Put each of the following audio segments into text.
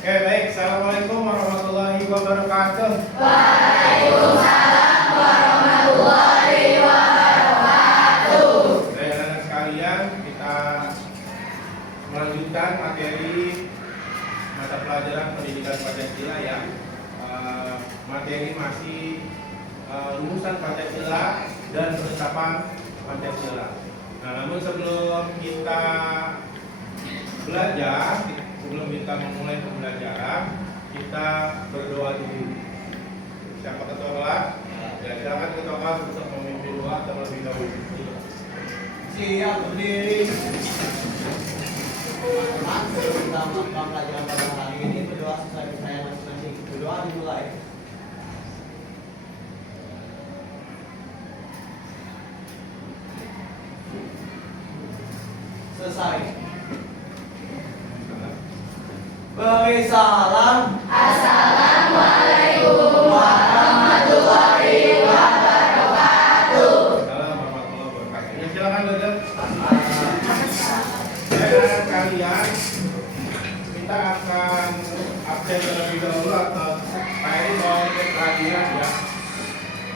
Oke, baik. Assalamualaikum warahmatullahi wabarakatuh. Waalaikumsalam warahmatullahi wabarakatuh. Baik, anak-anak sekalian, kita melanjutkan materi mata pelajaran pendidikan Pancasila ya. Materi masih rumusan Pancasila dan penetapan Pancasila. Nah, namun sebelum kita belajar, sebelum kita memulai pembelajaran, kita berdoa dulu. Siapa ketua kelas? Ya, silakan ketua kelas untuk memimpin doa terlebih dahulu. Siap berdiri. Teman-teman, kita pelajaran pada hari ini berdoa sesuai saya masing-masing. Berdoa dimulai. Selesai. Beri salam. Assalamualaikum warahmatullahi wabarakatuh. Salam warahmatullahi wabarakatuh. Ya, silakan duduk. Baik, kalian, kita akan absen terlebih dahulu atau ini mau cek kehadiran ya.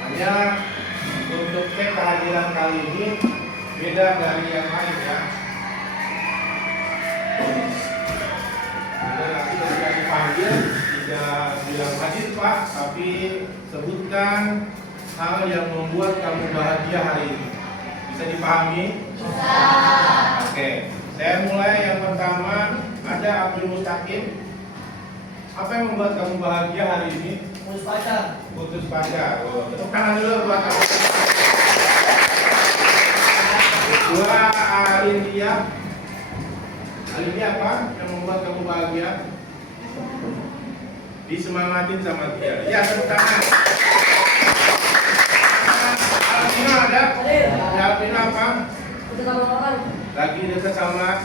Hanya untuk cek kehadiran kali ini beda dari yang lain ya. Jadi nanti ketika dipanggil tidak bilang hadir Pak, tapi sebutkan hal yang membuat kamu bahagia hari ini. Bisa dipahami? Bisa. Oke, saya mulai yang pertama. Ada Abdul Mustaqim. Apa yang membuat kamu bahagia hari ini? Putus pacar. Putus pacar. Oh, tepuk tangan dulu buat kamu. Dua, Alindia. Alindia apa yang membuat kamu bahagia? Disemangatin sama dia. Ya, tepuk tangan. Alvina ada? Ya, Alvina apa? Lagi dekat sama orang.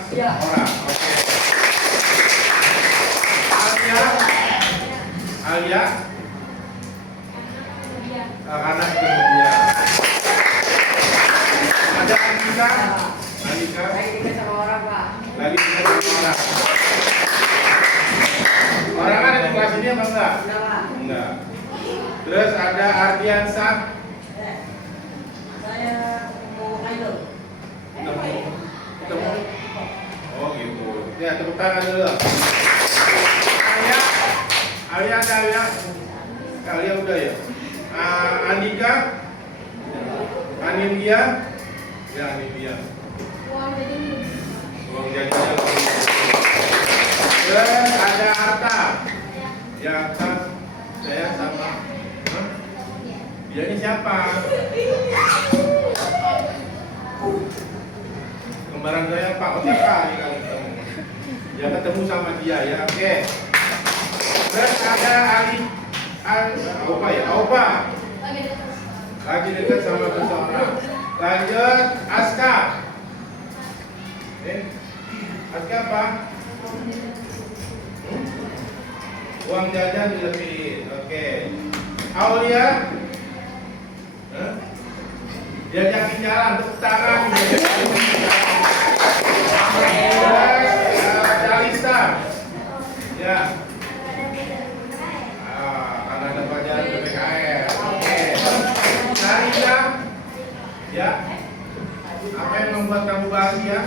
Oke. Alia? Anak kemudian. Ada Andika? Andika? Lagi dekat sama orang, Pak. Lagi dekat sama orang. Orang ada di kelas ini apa enggak? Enggak, Pak. Enggak. Terus ada Ardiansah. Saya mau idol. Ketemu. Oh gitu. Ya, tepuk tangan dulu. Alia ada Alia? Alia udah ya. Andika? Anindia? Ya, Anindia. Uang jajan. Terus ada Arta. Ya, Arta. Saya sama. Hah? Dia ini siapa? Kembaran saya Pak Ojek kali kamu ketemu. Ya ketemu sama dia ya, oke. Terus ada Opa ya, Opa. Lagi dekat sama seseorang. Lanjut, Aska. Aska apa? Uang jajan dilebihin, oke. Aulia. Diajakin jalan, tepuk tangan. Dalista. Ya. Karena ada pelajaran PPKR. Oke. Sarina. Ya. Apa yang membuat kamu bahagia?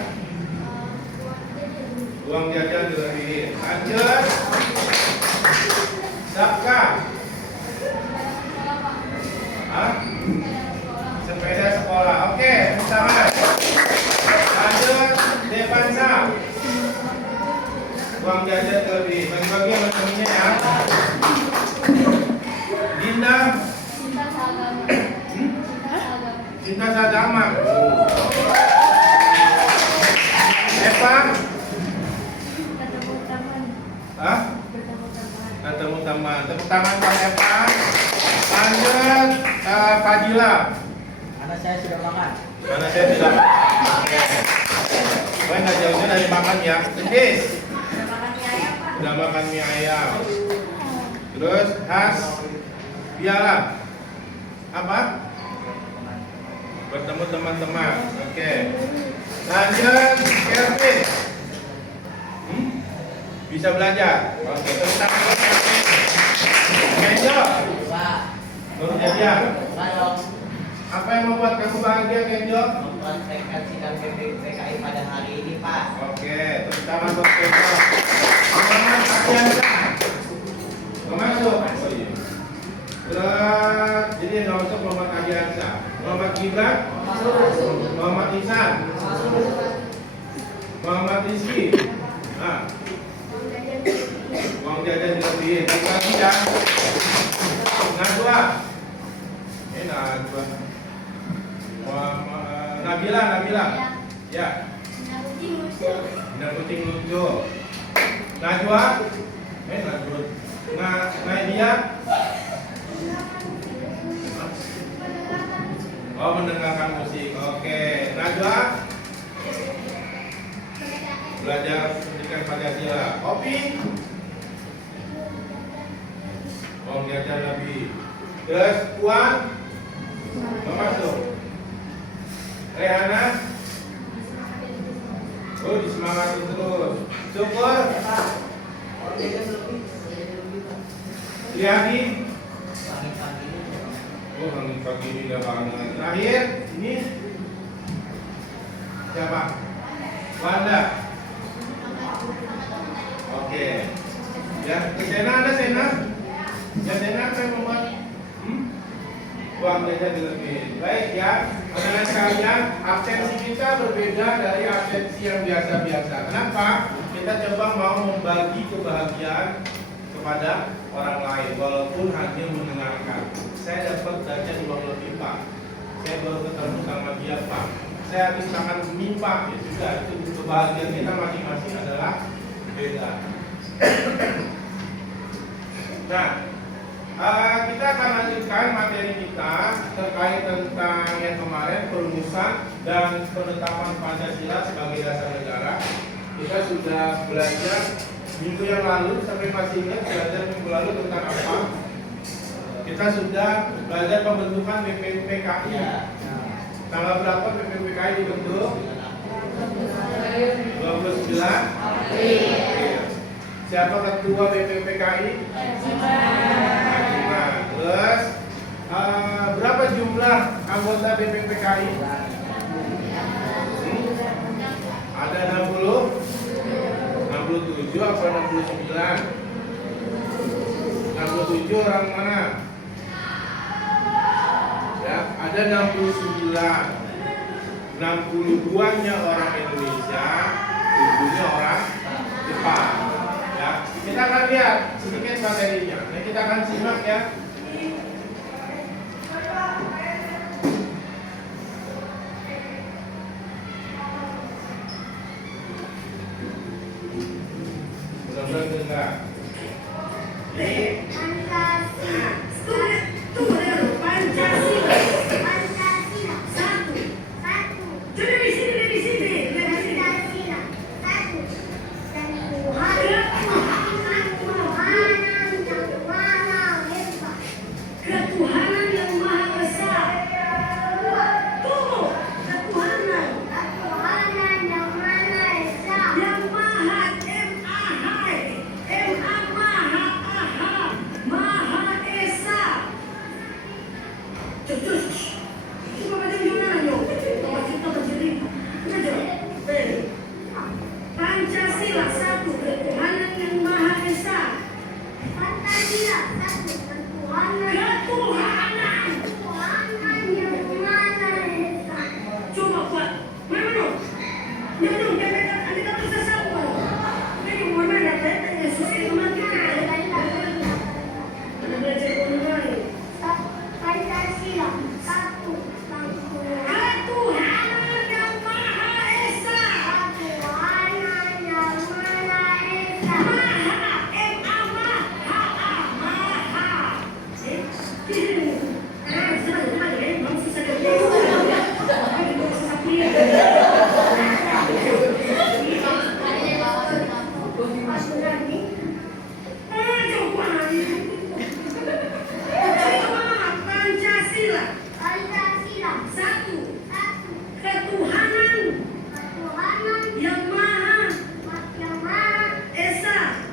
Uang jajan dilebihin. Lanjut. Sapka. Hah? Sepeda sekolah. Oke, tangan. Lanjut, Devansa. Uang jajan lebih. Bagi-bagi sama temennya ya. Dinda. Cinta seagama. Eva. Hah? Ketemu teman. Tepuk tangan Pak Eva. Lanjut, Fadila. Karena saya sudah makan. Karena saya tidak. Oke. Gue nggak jauhnya dari makan ya. Gendis. Udah makan mie ayam. Terus Has. Piala. Apa? Bertemu teman-teman. Oke. Lanjut, Kevin. Bisa belajar. Oke, terus tangan buat Kenjo. Pak, Nur Jadian. ayo Apa yang membuat kamu bahagia, Kenjo? mempraktekkan sidang PPKI pada hari ini, Pak. Oke, terus tangan buat Kenjo. Muhammad Ardiansa. Masuk. Oh iya. Terus, jadi yang nggak masuk Muhammad Ardiansa. Muhammad Gibran. Muhammad Ihsan. Muhammad Rizky. Nah. Uang jajan dilebihin. Satu lagi ya. Najwa. Najwa. Nabila. Ya. Bina kucing lucu. Najwa. Najwa. Nadia. Oh, mendengarkan musik. Oke. Najwa. Belajar pendidikan Pancasila. Opi. Uang jajan lebih. Terus Puan. Masuk. Rehana. Oh, disemangatin terus. Syukur. Liani. Oh, langit pagi ini udah banget. Terakhir, ini siapa? Wanda. Oke. Ya, Sena ada Sena? Ya, Sena apa yang membuat? Uang jajan dilebihin. Baik ya, anak-anak sekalian, absensi kita berbeda dari absensi yang biasa-biasa. Kenapa? Kita coba mau membagi kebahagiaan kepada orang lain, walaupun hanya mendengarkan. Saya dapat jajan uang lebih, Pak. Saya baru ketemu sama dia, Pak. Saya habis makan mie, Pak. Ya sudah, itu kebahagiaan kita masing-masing adalah beda. Nah, kita akan lanjutkan materi kita terkait tentang yang kemarin, perumusan dan penetapan Pancasila sebagai dasar negara. Kita sudah belajar minggu yang lalu, sampai masih ingat belajar minggu lalu tentang apa? Kita sudah belajar pembentukan BPPKI. Tanggal berapa BPPKI dibentuk? 29 April. Siapa ketua BPPKI? Terus berapa jumlah anggota BPPKI? Ada 60, 67 apa 69? 67 orang mana? Ya, ada 69. 62-nya orang Indonesia, 7-nya orang Jepang. Ya, kita akan lihat sedikit materinya. Nah, kita akan simak ya. Mudah-mudahan dengar. Ini Pancasila satu, ketuhanan yang Maha Esa. Pancasila satu, ketuhanan yang Maha Esa. Coba buat, mana dong? Yang dong, anda tak bisa sama. Ini mana dapat Yesus itu mati. Anda belajar online. Pancasila satu, ketuhanan yang Maha Esa. Pancasila satu, ketuhanan yang Maha Esa.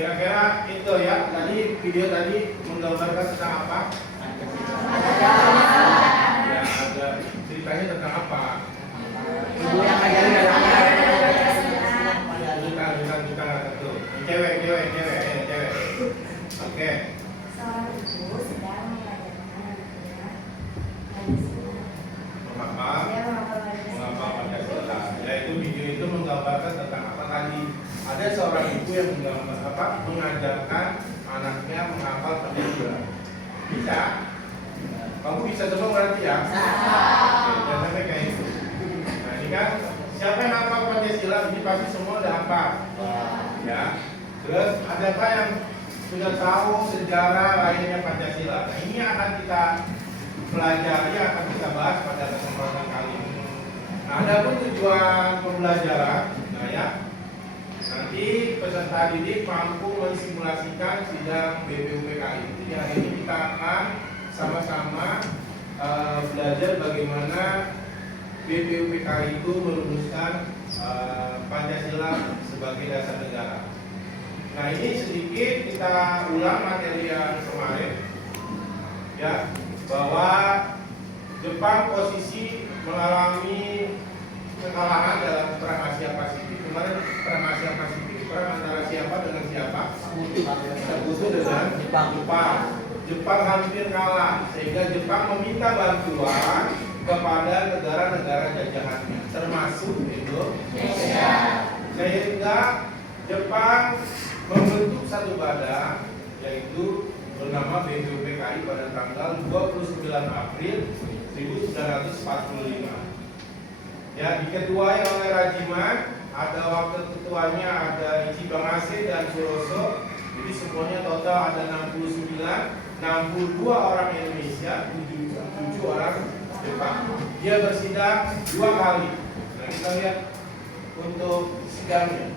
Kira-kira itu ya, tadi video tadi menggambarkan tentang apa? Ya, ada ceritanya tentang apa? Ibu yang ngajarin anaknya. Kita nggak tentu. Cewek. Oke. Seorang ibu sedang mengajarkan anaknya Mengapa Pancasila? Yaitu video itu menggambarkan tentang apa tadi? Ada seorang ibu yang mengajarkan anaknya menghafal Pancasila. Bisa? Kamu bisa semua berarti ya? Oke, jangan sampai kayak itu. Nah ini kan siapa yang hafal Pancasila? Ini pasti semua udah hafal. Ya. Terus adakah yang sudah tahu sejarah lahirnya Pancasila? Nah ini akan kita pelajari, akan kita bahas pada kesempatan kali ini. Nah, ada pun tujuan pembelajaran, nah ya, nanti peserta didik mampu mensimulasikan sidang BPUPKI. Jadi hari ini kita akan sama-sama belajar bagaimana BPUPKI itu merumuskan Pancasila sebagai dasar negara. Nah ini sedikit kita ulang materi yang kemarin, ya, bahwa Jepang posisi mengalami kekalahan dalam perang Asia Pasifik. Kemarin perang Asia Pasifik, perang antara siapa dengan siapa? Sekutu dengan Jepang. Jepang hampir kalah, sehingga Jepang meminta bantuan kepada negara-negara jajahannya, termasuk Indonesia. Sehingga Jepang membentuk satu badan, yaitu bernama BPUPKI pada tanggal 29 April 1945. Ya, diketuai oleh Rajiman, ada wakil ketuanya ada Ichiban Ase dan Kuroso. Jadi semuanya total ada 62 orang Indonesia, 7 orang Jepang. Dia bersidang 2 kali. Nah, kita lihat untuk sidangnya.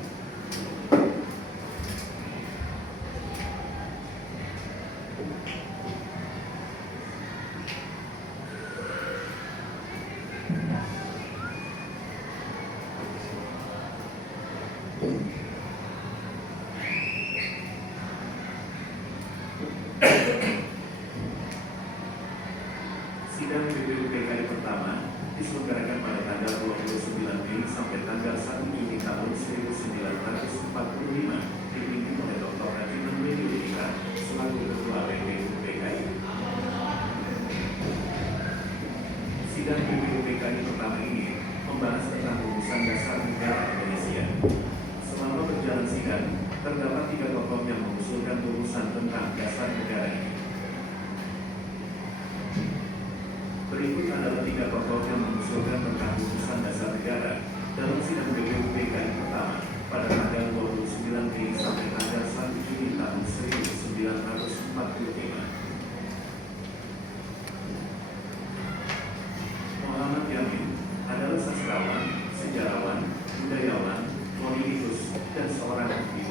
Sidang BPUPKI pertama diselenggarakan pada tanggal 29 Mei sampai tanggal 1 Juni tahun 1945, dipimpin oleh Dr. Rajiman Weddiwika selaku Ketua BPUPKI. Sidang BPUPKI pertama ini membahas tentang rumusan dasar negara Indonesia. Selama berjalan sidang, terdapat 3 tokoh yang mengusulkan rumusan tentang dasar negara ini. Berikut adalah 3 tokoh yang mengusulkan tentang rumusan dasar negara dalam sidang BPUPKI pertama pada tanggal 29 Mei sampai tanggal 1 Juni tahun 1945. Muhammad Yamin adalah sastrawan, sejarawan, budayawan, politikus, dan seorang aktivis.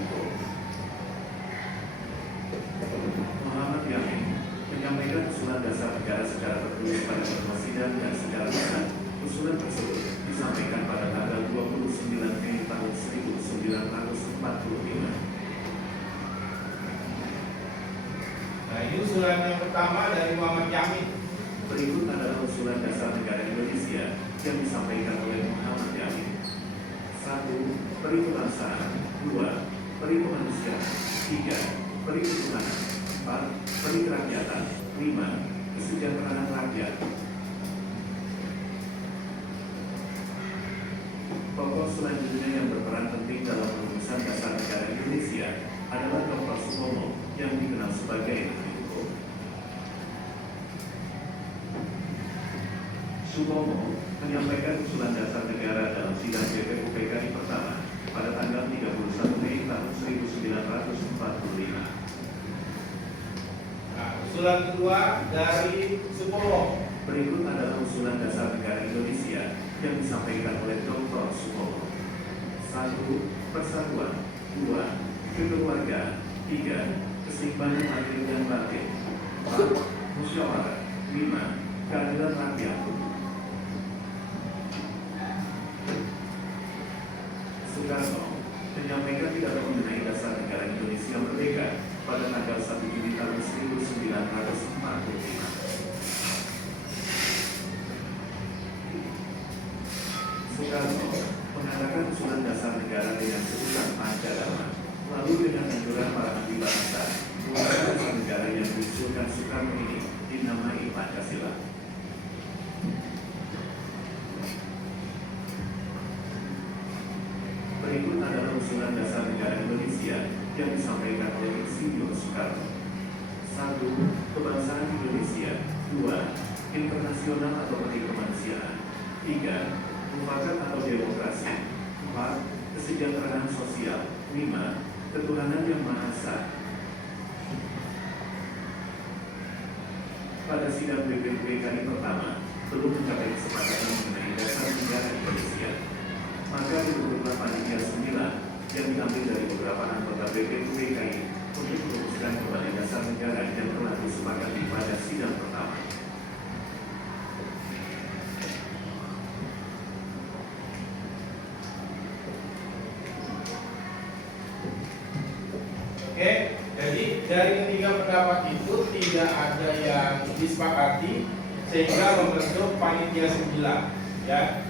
Muhammad Yamin menyampaikan usulan dasar negara secara tertulis pada pertemuan sidang dan secara lisan. Usulan tersebut disampaikan pada tanggal 29 Mei tahun 1945. Nah ini usulan yang pertama dari Muhammad Yamin. Berikut adalah usulan dasar negara Indonesia yang disampaikan oleh Muhammad Yamin. 1. Peri kebangsaan. 2. Peri kemanusiaan. 3. Peri ketuhanan. 4. Peri kerakyatan. 5. Kesejahteraan rakyat. Tokoh selanjutnya yang berperan penting dalam rumusan dasar negara Indonesia adalah Dr. Supomo yang dikenal sebagai ahli hukum. Supomo menyampaikan usulan dasar negara dalam sidang BPUPKI pertama pada tanggal 31 Mei tahun 1945. Nah, usulan kedua dari Supomo. Berikut adalah usulan dasar negara Indonesia yang disampaikan oleh Dr. Supomo. 1. Persatuan. 2. Kekeluargaan. 3. Keseimbangan lahir dan batin. 4. Musyawarah. 5. Keadilan rakyat. Soekarno menyampaikan pidato mengenai dasar negara Indonesia merdeka pada tanggal 1 Juli tahun 1945. Soekarno mengatakan usulan dasar negara dengan sebutan Pancasila, lalu dengan anjuran para ahli bangsa, usulan dasar negara yang diusulkan Soekarno ini dinamai Pancasila. Berikut adalah usulan dasar negara Indonesia yang disampaikan oleh Insinyur Soekarno. 1. Kebangsaan Indonesia. 2. Internasional atau kemanusiaan. 3. Mufakat atau demokrasi. 4. Kesejahteraan sosial. 5. Ketuhanan yang Maha Esa. Pada sidang BPUPKI pertama, belum mencapai kesepakatan mengenai dasar negara Indonesia. Maka dibentuklah panitia 9 yang diambil dari beberapa anggota BPUPKI untuk merumuskan kembali dasar negara yang telah disepakati pada sidang pertama. Oke, jadi dari ketiga pendapat itu tidak ada yang disepakati sehingga membentuk panitia 9. Ya,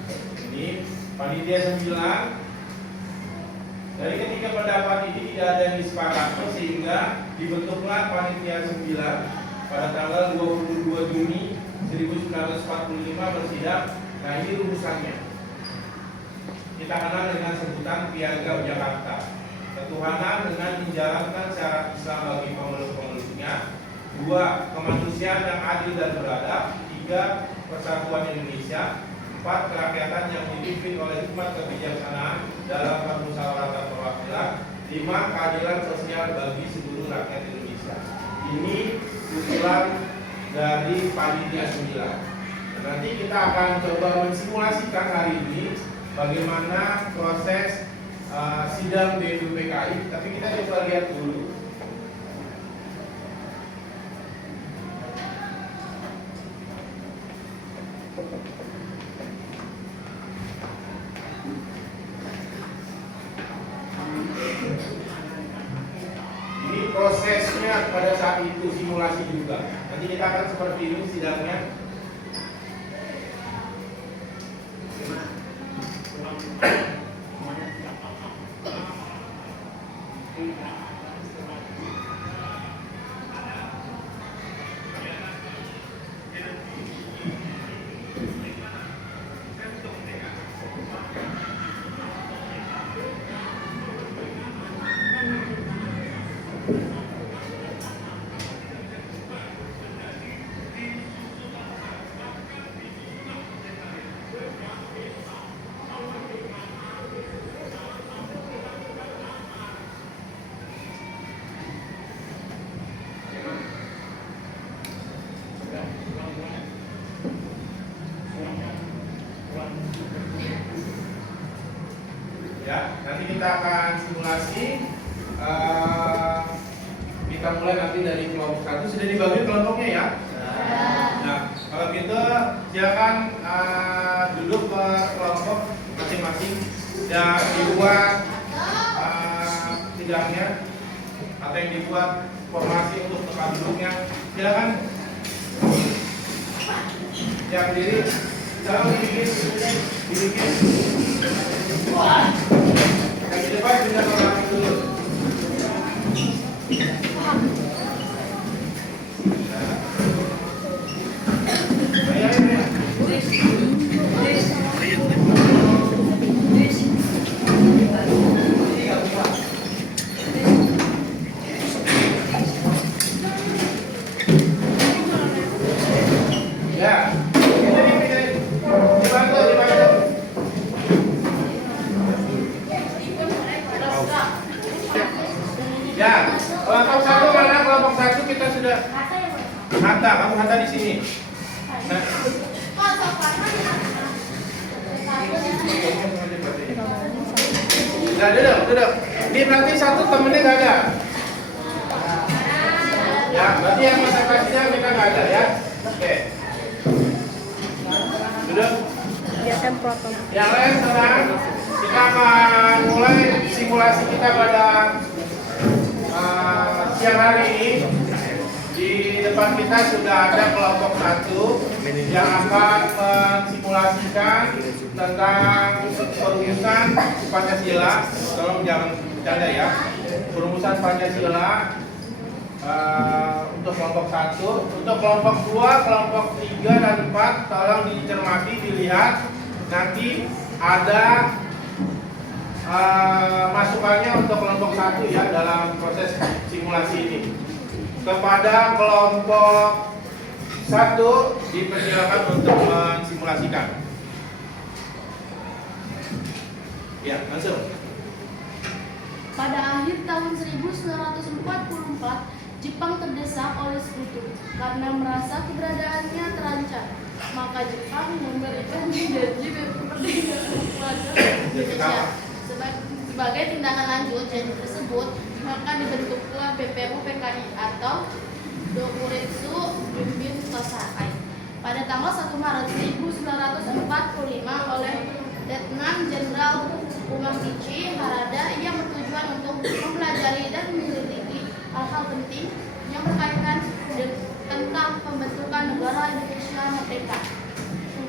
ini panitia 9. Dari ketiga pendapat ini tidak ada yang disepakati sehingga dibentuklah panitia 9 pada tanggal 22 Juni 1945 bersidang. Nah, ini rumusannya. Kita kenal dengan sebutan Piagam Jakarta. Ketuhanan dengan menjalankan syarat Islam bagi pemeluk-pemeluknya. 2. Kemanusiaan yang adil dan beradab. 3. Persatuan Indonesia. 4. Kerakyatan yang dipimpin oleh hikmat kebijaksanaan dalam permusyawaratan perwakilan. 5. Keadilan sosial bagi seluruh rakyat Indonesia. Ini usulan dari panitia 9. Nanti kita akan coba mensimulasikan hari ini bagaimana proses sidang BPUPKI, tapi kita coba lihat dulu. Ini prosesnya pada saat itu simulasi juga. Nanti kita akan seperti ini sidangnya. Ya, nanti kita akan simulasi. Kita mulai nanti dari kelompok 1. Sudah dibagi kelompoknya ya? Nah, kalau gitu silakan duduk ke kelompok masing-masing dan dibuat sidangnya atau yang dibuat formasi untuk tempat duduknya. Silakan yang berdiri, jangan dibikin. Yang di depan sudah mengalami dulu. Ya, dibantu. Ya, kelompok 1 mana? Kelompok 1 kita sudah Hatta, kamu Hatta di sini. Nah. Nah, duduk. Ini berarti satu temennya nggak ada. Ya, berarti yang masa kasihnya kita nggak ada ya. Oke. Duduk. Yang lain sekarang kita akan mulai simulasi kita pada siang hari ini di depan kita sudah ada kelompok 1 yang akan mensimulasikan tentang perumusan Pancasila. Tolong jangan bercanda ya. Perumusan Pancasila untuk kelompok 1. Untuk kelompok 2, kelompok 3 dan 4 tolong dicermati, dilihat. Nanti ada masukannya untuk kelompok 1 ya dalam proses simulasi ini. Kepada kelompok 1 dipersilakan untuk mensimulasikan. Ya, langsung. Pada akhir tahun 1944, Jepang terdesak oleh sekutu karena merasa keberadaannya terancam. Maka Jepang memberikan janji kemerdekaan kepada Indonesia. Sebagai tindakan lanjut janji tersebut, maka dibentuklah BPUPKI atau Dokuretsu Bimbin Tosakai pada tanggal 1 Maret 1945 oleh Letnan Jenderal Umakichi Harada yang bertujuan untuk mempelajari dan menyelidiki hal-hal penting yang berkaitan tentang pembentukan negara Indonesia merdeka.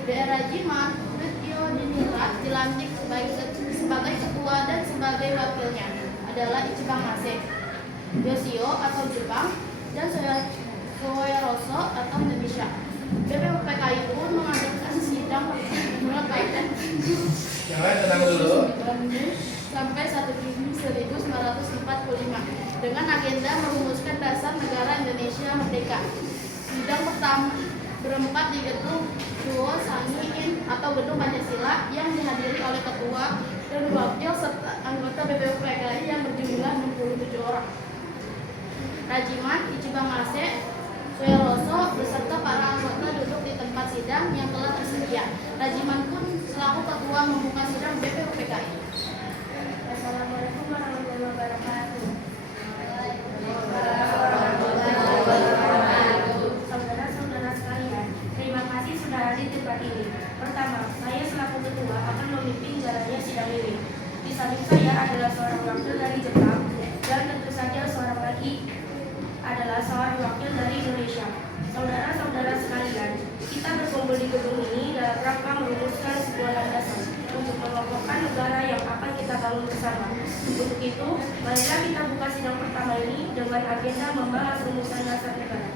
Daerah Jiman, Tio Diningrat dilantik sebagai ketua dan sebagai wakilnya adalah Ichibang Masek, Yoshio atau Jepang, dan Soeroso atau Indonesia. BPUPKI pun mengadakan sidang mengabaikan sampai 1 Juni 1945 dengan agenda merumuskan dasar negara Indonesia merdeka. Sidang pertama berempat di gedung Duo Sangiin atau gedung Pancasila yang dihadiri oleh ketua dan wakil serta anggota BPUPKI yang berjumlah 67 orang. Rajiman, Ichibang Masek, Soeroso beserta para anggota duduk di tempat sidang yang telah tersedia. Rajiman pun selaku ketua membuka sidang BPUPKI. Assalamualaikum warahmatullahi wabarakatuh. Saudara-saudara sekalian, terima kasih sudah hadir di tempat ini. Pertama, saya selaku ketua akan memimpin jalannya sidang ini. Di samping saya adalah seorang wakil dari Jepang dan tentu saja seorang lagi adalah seorang wakil dari Indonesia. Saudara-saudara sekalian, kita berkumpul di gedung ini dalam rangka merumuskan sebuah landasan untuk mengokohkan negara yang akan kita bangun bersama. Untuk itu, marilah kita buka sidang pertama ini dengan agenda membahas rumusan dasar negara.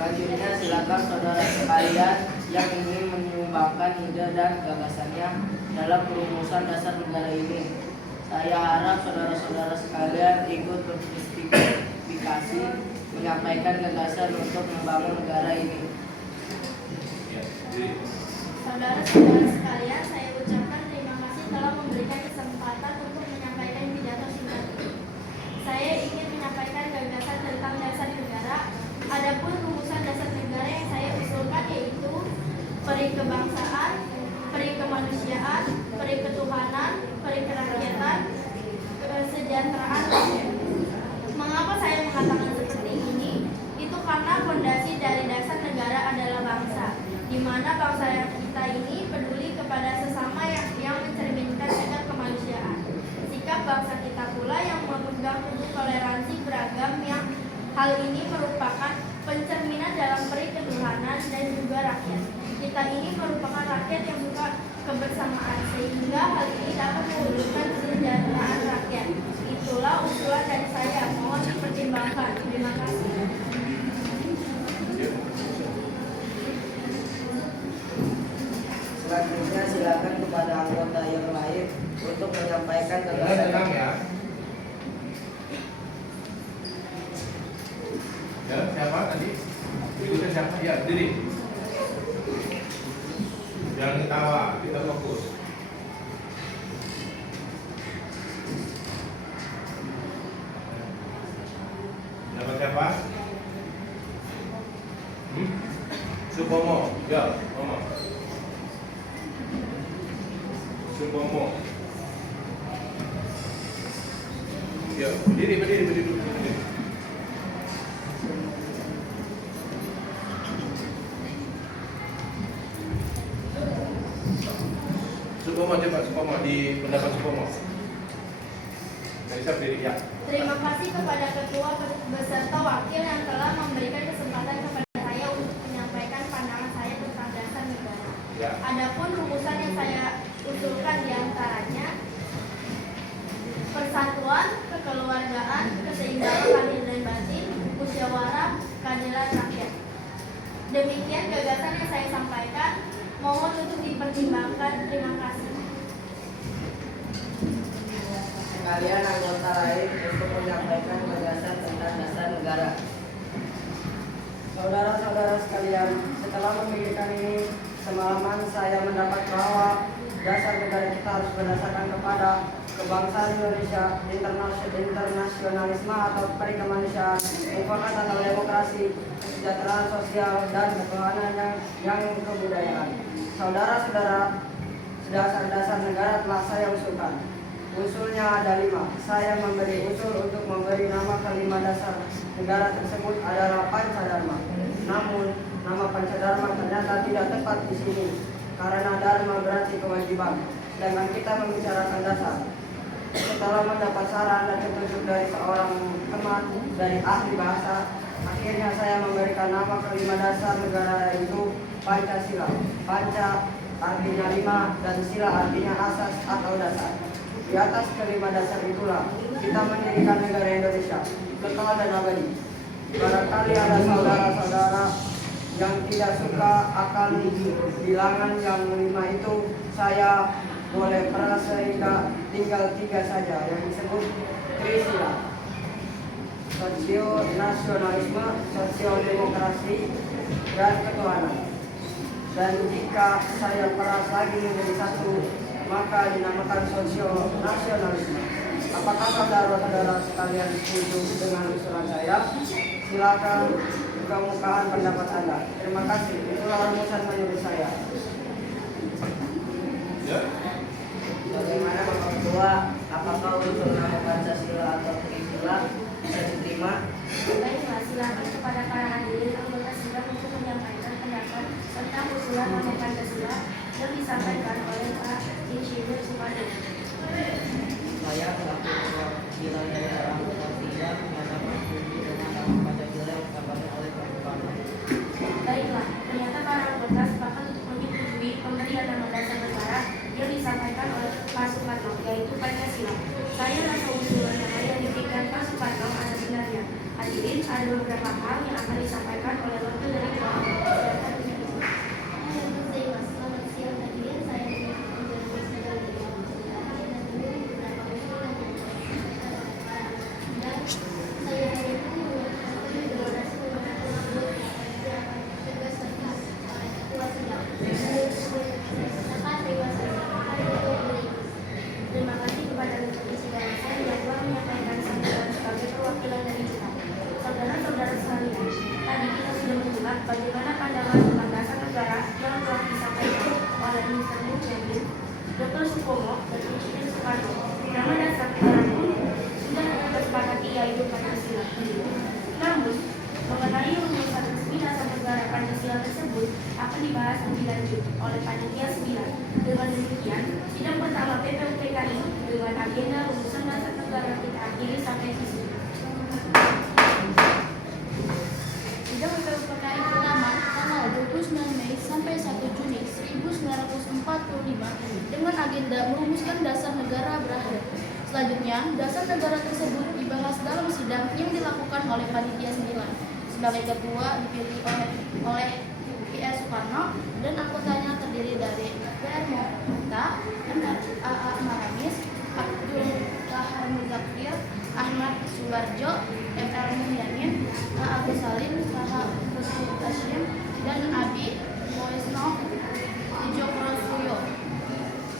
Selanjutnya silakan saudara sekalian yang ingin menyumbangkan ide dan gagasannya dalam perumusan dasar negara ini. Saya harap saudara-saudara sekalian ikut berpartisipasi menyampaikan gagasan untuk membangun negara ini. Saudara-saudara sekalian, saya ucapkan terima kasih telah memberikan kesempatan untuk menyampaikan pidato singkat ini. Saya ingin menyampaikan gagasan tentang dasar negara. Adapun rumusan dasar negara yang saya usulkan yaitu peri kebangsaan, peri kemanusiaan, peri ketuhanan, peri kerakyatan, kesejahteraan rakyat. Mengapa saya mengatakan seperti ini? Itu karena fondasi dari dasar negara adalah bangsa, di mana bangsa kita ini peduli kepada sesama yang mencerminkan sikap kemanusiaan. Sikap bangsa kita pula yang memegang teguh toleransi beragam yang hal ini merupakan pencerminan dalam peri ketuhanan dan juga rakyat. Kita ini merupakan rakyat yang suka kebersamaan, sehingga hal ini dapat mewujudkan kesejahteraan rakyat. Itulah usulan dari saya, mohon dipertimbangkan. Terima kasih. Selanjutnya silakan kepada anggota yang lain untuk menyampaikan gagasan. Tenang ya. Ya, siapa tadi? Itu siapa? Ya, diri. Jangan ketawa, kita fokus. Nama siapa? Supomo. Ya, ngomong. Supomo. Ya, berdiri dulu. Supomo coba Supomo di pendapat Supomo. Dari siapa diri ya? Terima kasih kepada ketua beserta wakil yang telah memberikan kesempatan kepada saya untuk menyampaikan pandangan saya tentang dasar negara. Ya. Adapun rumusan yang saya usulkan diantaranya persatuan, kekeluargaan, keseimbangan lahir dan batin, musyawarah, keadilan rakyat. Demikian gagasan yang saya sampaikan. Mohon untuk dipertimbangkan. Terima kasih. Sekalian anggota lain untuk menyampaikan gagasan tentang dasar negara. Saudara-saudara sekalian, setelah memikirkan ini, semalaman saya mendapat bahwa dasar negara kita harus berdasarkan kepada kebangsaan Indonesia, internasionalisme atau perikemanusiaan, mufakat atau demokrasi, kesejahteraan sosial, dan ketuhanan yang kebudayaan. Saudara-saudara, dasar-dasar negara telah saya usulkan. Usulnya ada 5. Saya memberi usul untuk memberi nama kelima dasar negara tersebut adalah Pancadharma. Namun, nama Pancadharma ternyata tidak tepat di sini karena dharma berarti kewajiban. Sedangkan kita membicarakan dasar. Setelah mendapat saran dan petunjuk dari seorang teman dari ahli bahasa, akhirnya saya memberikan nama kelima dasar negara yaitu Pancasila. Panca artinya 5 dan sila artinya asas atau dasar. Di atas kelima dasar itulah kita mendirikan negara Indonesia kekal dan abadi. Barangkali ada saudara-saudara yang tidak suka akan bilangan yang 5 itu, saya boleh peras sehingga tinggal 3 saja yang disebut Trisila: sosio-nasionalisme, sosio-demokrasi, dan ketuhanan. Dan jika saya peras lagi menjadi 1, maka dinamakan sosio-nasionalisme. Apakah saudara-saudara sekalian setuju dengan usulan saya? Silakan kemukakan pendapat Anda. Terima kasih. Itulah rumusan menurut saya. Ya. Bagaimana Bapak Ketua? Apakah usul nama Pancasila atau Trisila bisa diterima? Baiklah, silakan kepada para hadirin anggota sidang untuk menyampaikan pendapat tentang usulan nama Pancasila yang disampaikan oleh Pak Insinyur Soekarno. Saya selaku perwakilan dari anggota sidang menyatakan setuju dengan nama Pancasila yang disampaikan oleh Pak Soekarno. Baiklah, ternyata para anggota sepakat untuk menyetujui pemberian nama dasar negara yang disampaikan oleh Pak Soekarno, yaitu Pancasila. Saya rasa usulan nama yang diberikan Pak Soekarno ada benarnya. Hadirin, ada beberapa hal yang akan disampaikan oleh wakil dari Ketua Kesehatan Indonesia. Selamat siang hadirin, saya terima kasih kepada Komisi Bahasa yang telah menyampaikan sambutan sebagai perwakilan dari kita. Saudara-saudara sekalian, tadi kita sudah mendengar bagaimana pandangan tentang dasar negara yang telah disampaikan oleh Mr. Mujahidin, Dr. Supomo, dan Insinyur Soekarno. Nama dasar negara pun sudah disepakati yaitu Pancasila. Namun, mengenai rumusan resmi dasar negara Pancasila tersebut akan dibahas lebih lanjut oleh Panitia 9. Dengan demikian, sidang pertama PPUPKI dengan agenda rumusan dasar negara kita akhiri sampai di sini. Sidang PPUPKI pertama tanggal 29 Mei sampai 1 Juni 1945 dengan agenda merumuskan dasar negara berakhir. Selanjutnya, dasar negara tersebut dibahas dalam sidang yang dilakukan oleh Panitia 9. Sebagai ketua dipilih oleh PS Soekarno dan anggotanya terdiri dari PR Mohta, AA Maramis, Abdul Lahar Muzakir, Ahmad Suwarjo, MR Muhyamin, Agus Salim, Saha Hussein Hashim, dan Abi Moisno Ijokrosuyo.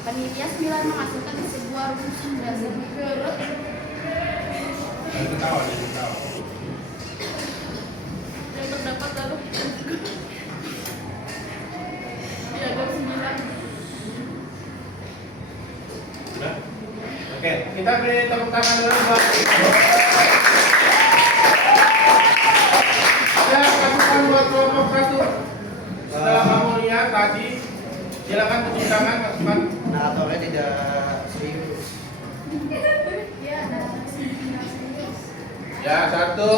Panitia 9 menghasilkan sebuah rumusan dasar negara. Yang terdapat dalam Piagam 9. Sudah? Oke, kita beri tepuk tangan dulu buat ya, kasihkan buat kelompok 1. Setelah kamu lihat tadi, silakan tunjuk tangan, masukkan naratornya tidak serius. Ya, satu.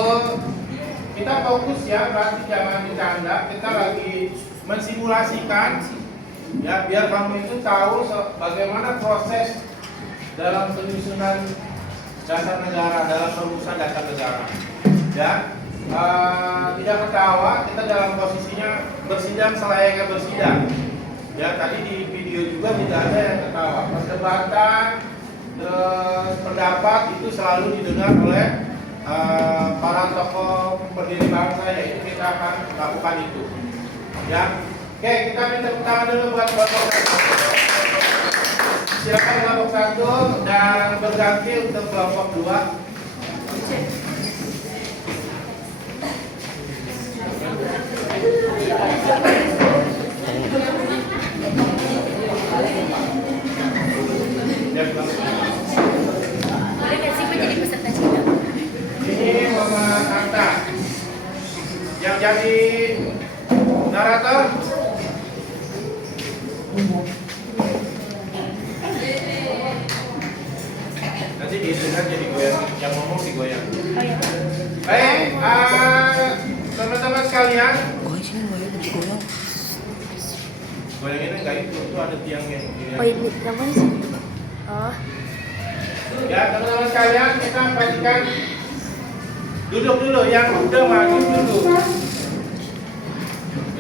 Kita fokus ya, berarti jangan bercanda. Kita lagi mensimulasikan ya, biar kamu itu tahu bagaimana proses dalam penyusunan dasar negara, dalam perumusan dasar negara. Ya, tidak ketawa, kita dalam posisinya bersidang selayaknya bersidang. Ya, tadi di video juga tidak ada yang ketawa. Perdebatan, terus pendapat itu selalu didengar oleh para tokoh pendiri bangsa, yaitu kita akan lakukan itu. Ya, oke, kita minta tepuk tangan dulu buat kelompok satu. Silakan kelompok satu dan berganti untuk kelompok dua. Boleh nggak sih menjadi peserta juga? Ini Mama Anta yang jadi narator. Nanti diizinkan jadi goyang, yang ngomong digoyang. Baik, teman-teman sekalian. Goyangin enggak itu ada tiangnya. Oh ini yang mana sih? Oh. Ya, teman-teman sekalian, kita perhatikan. Duduk dulu, yang udah maju duduk.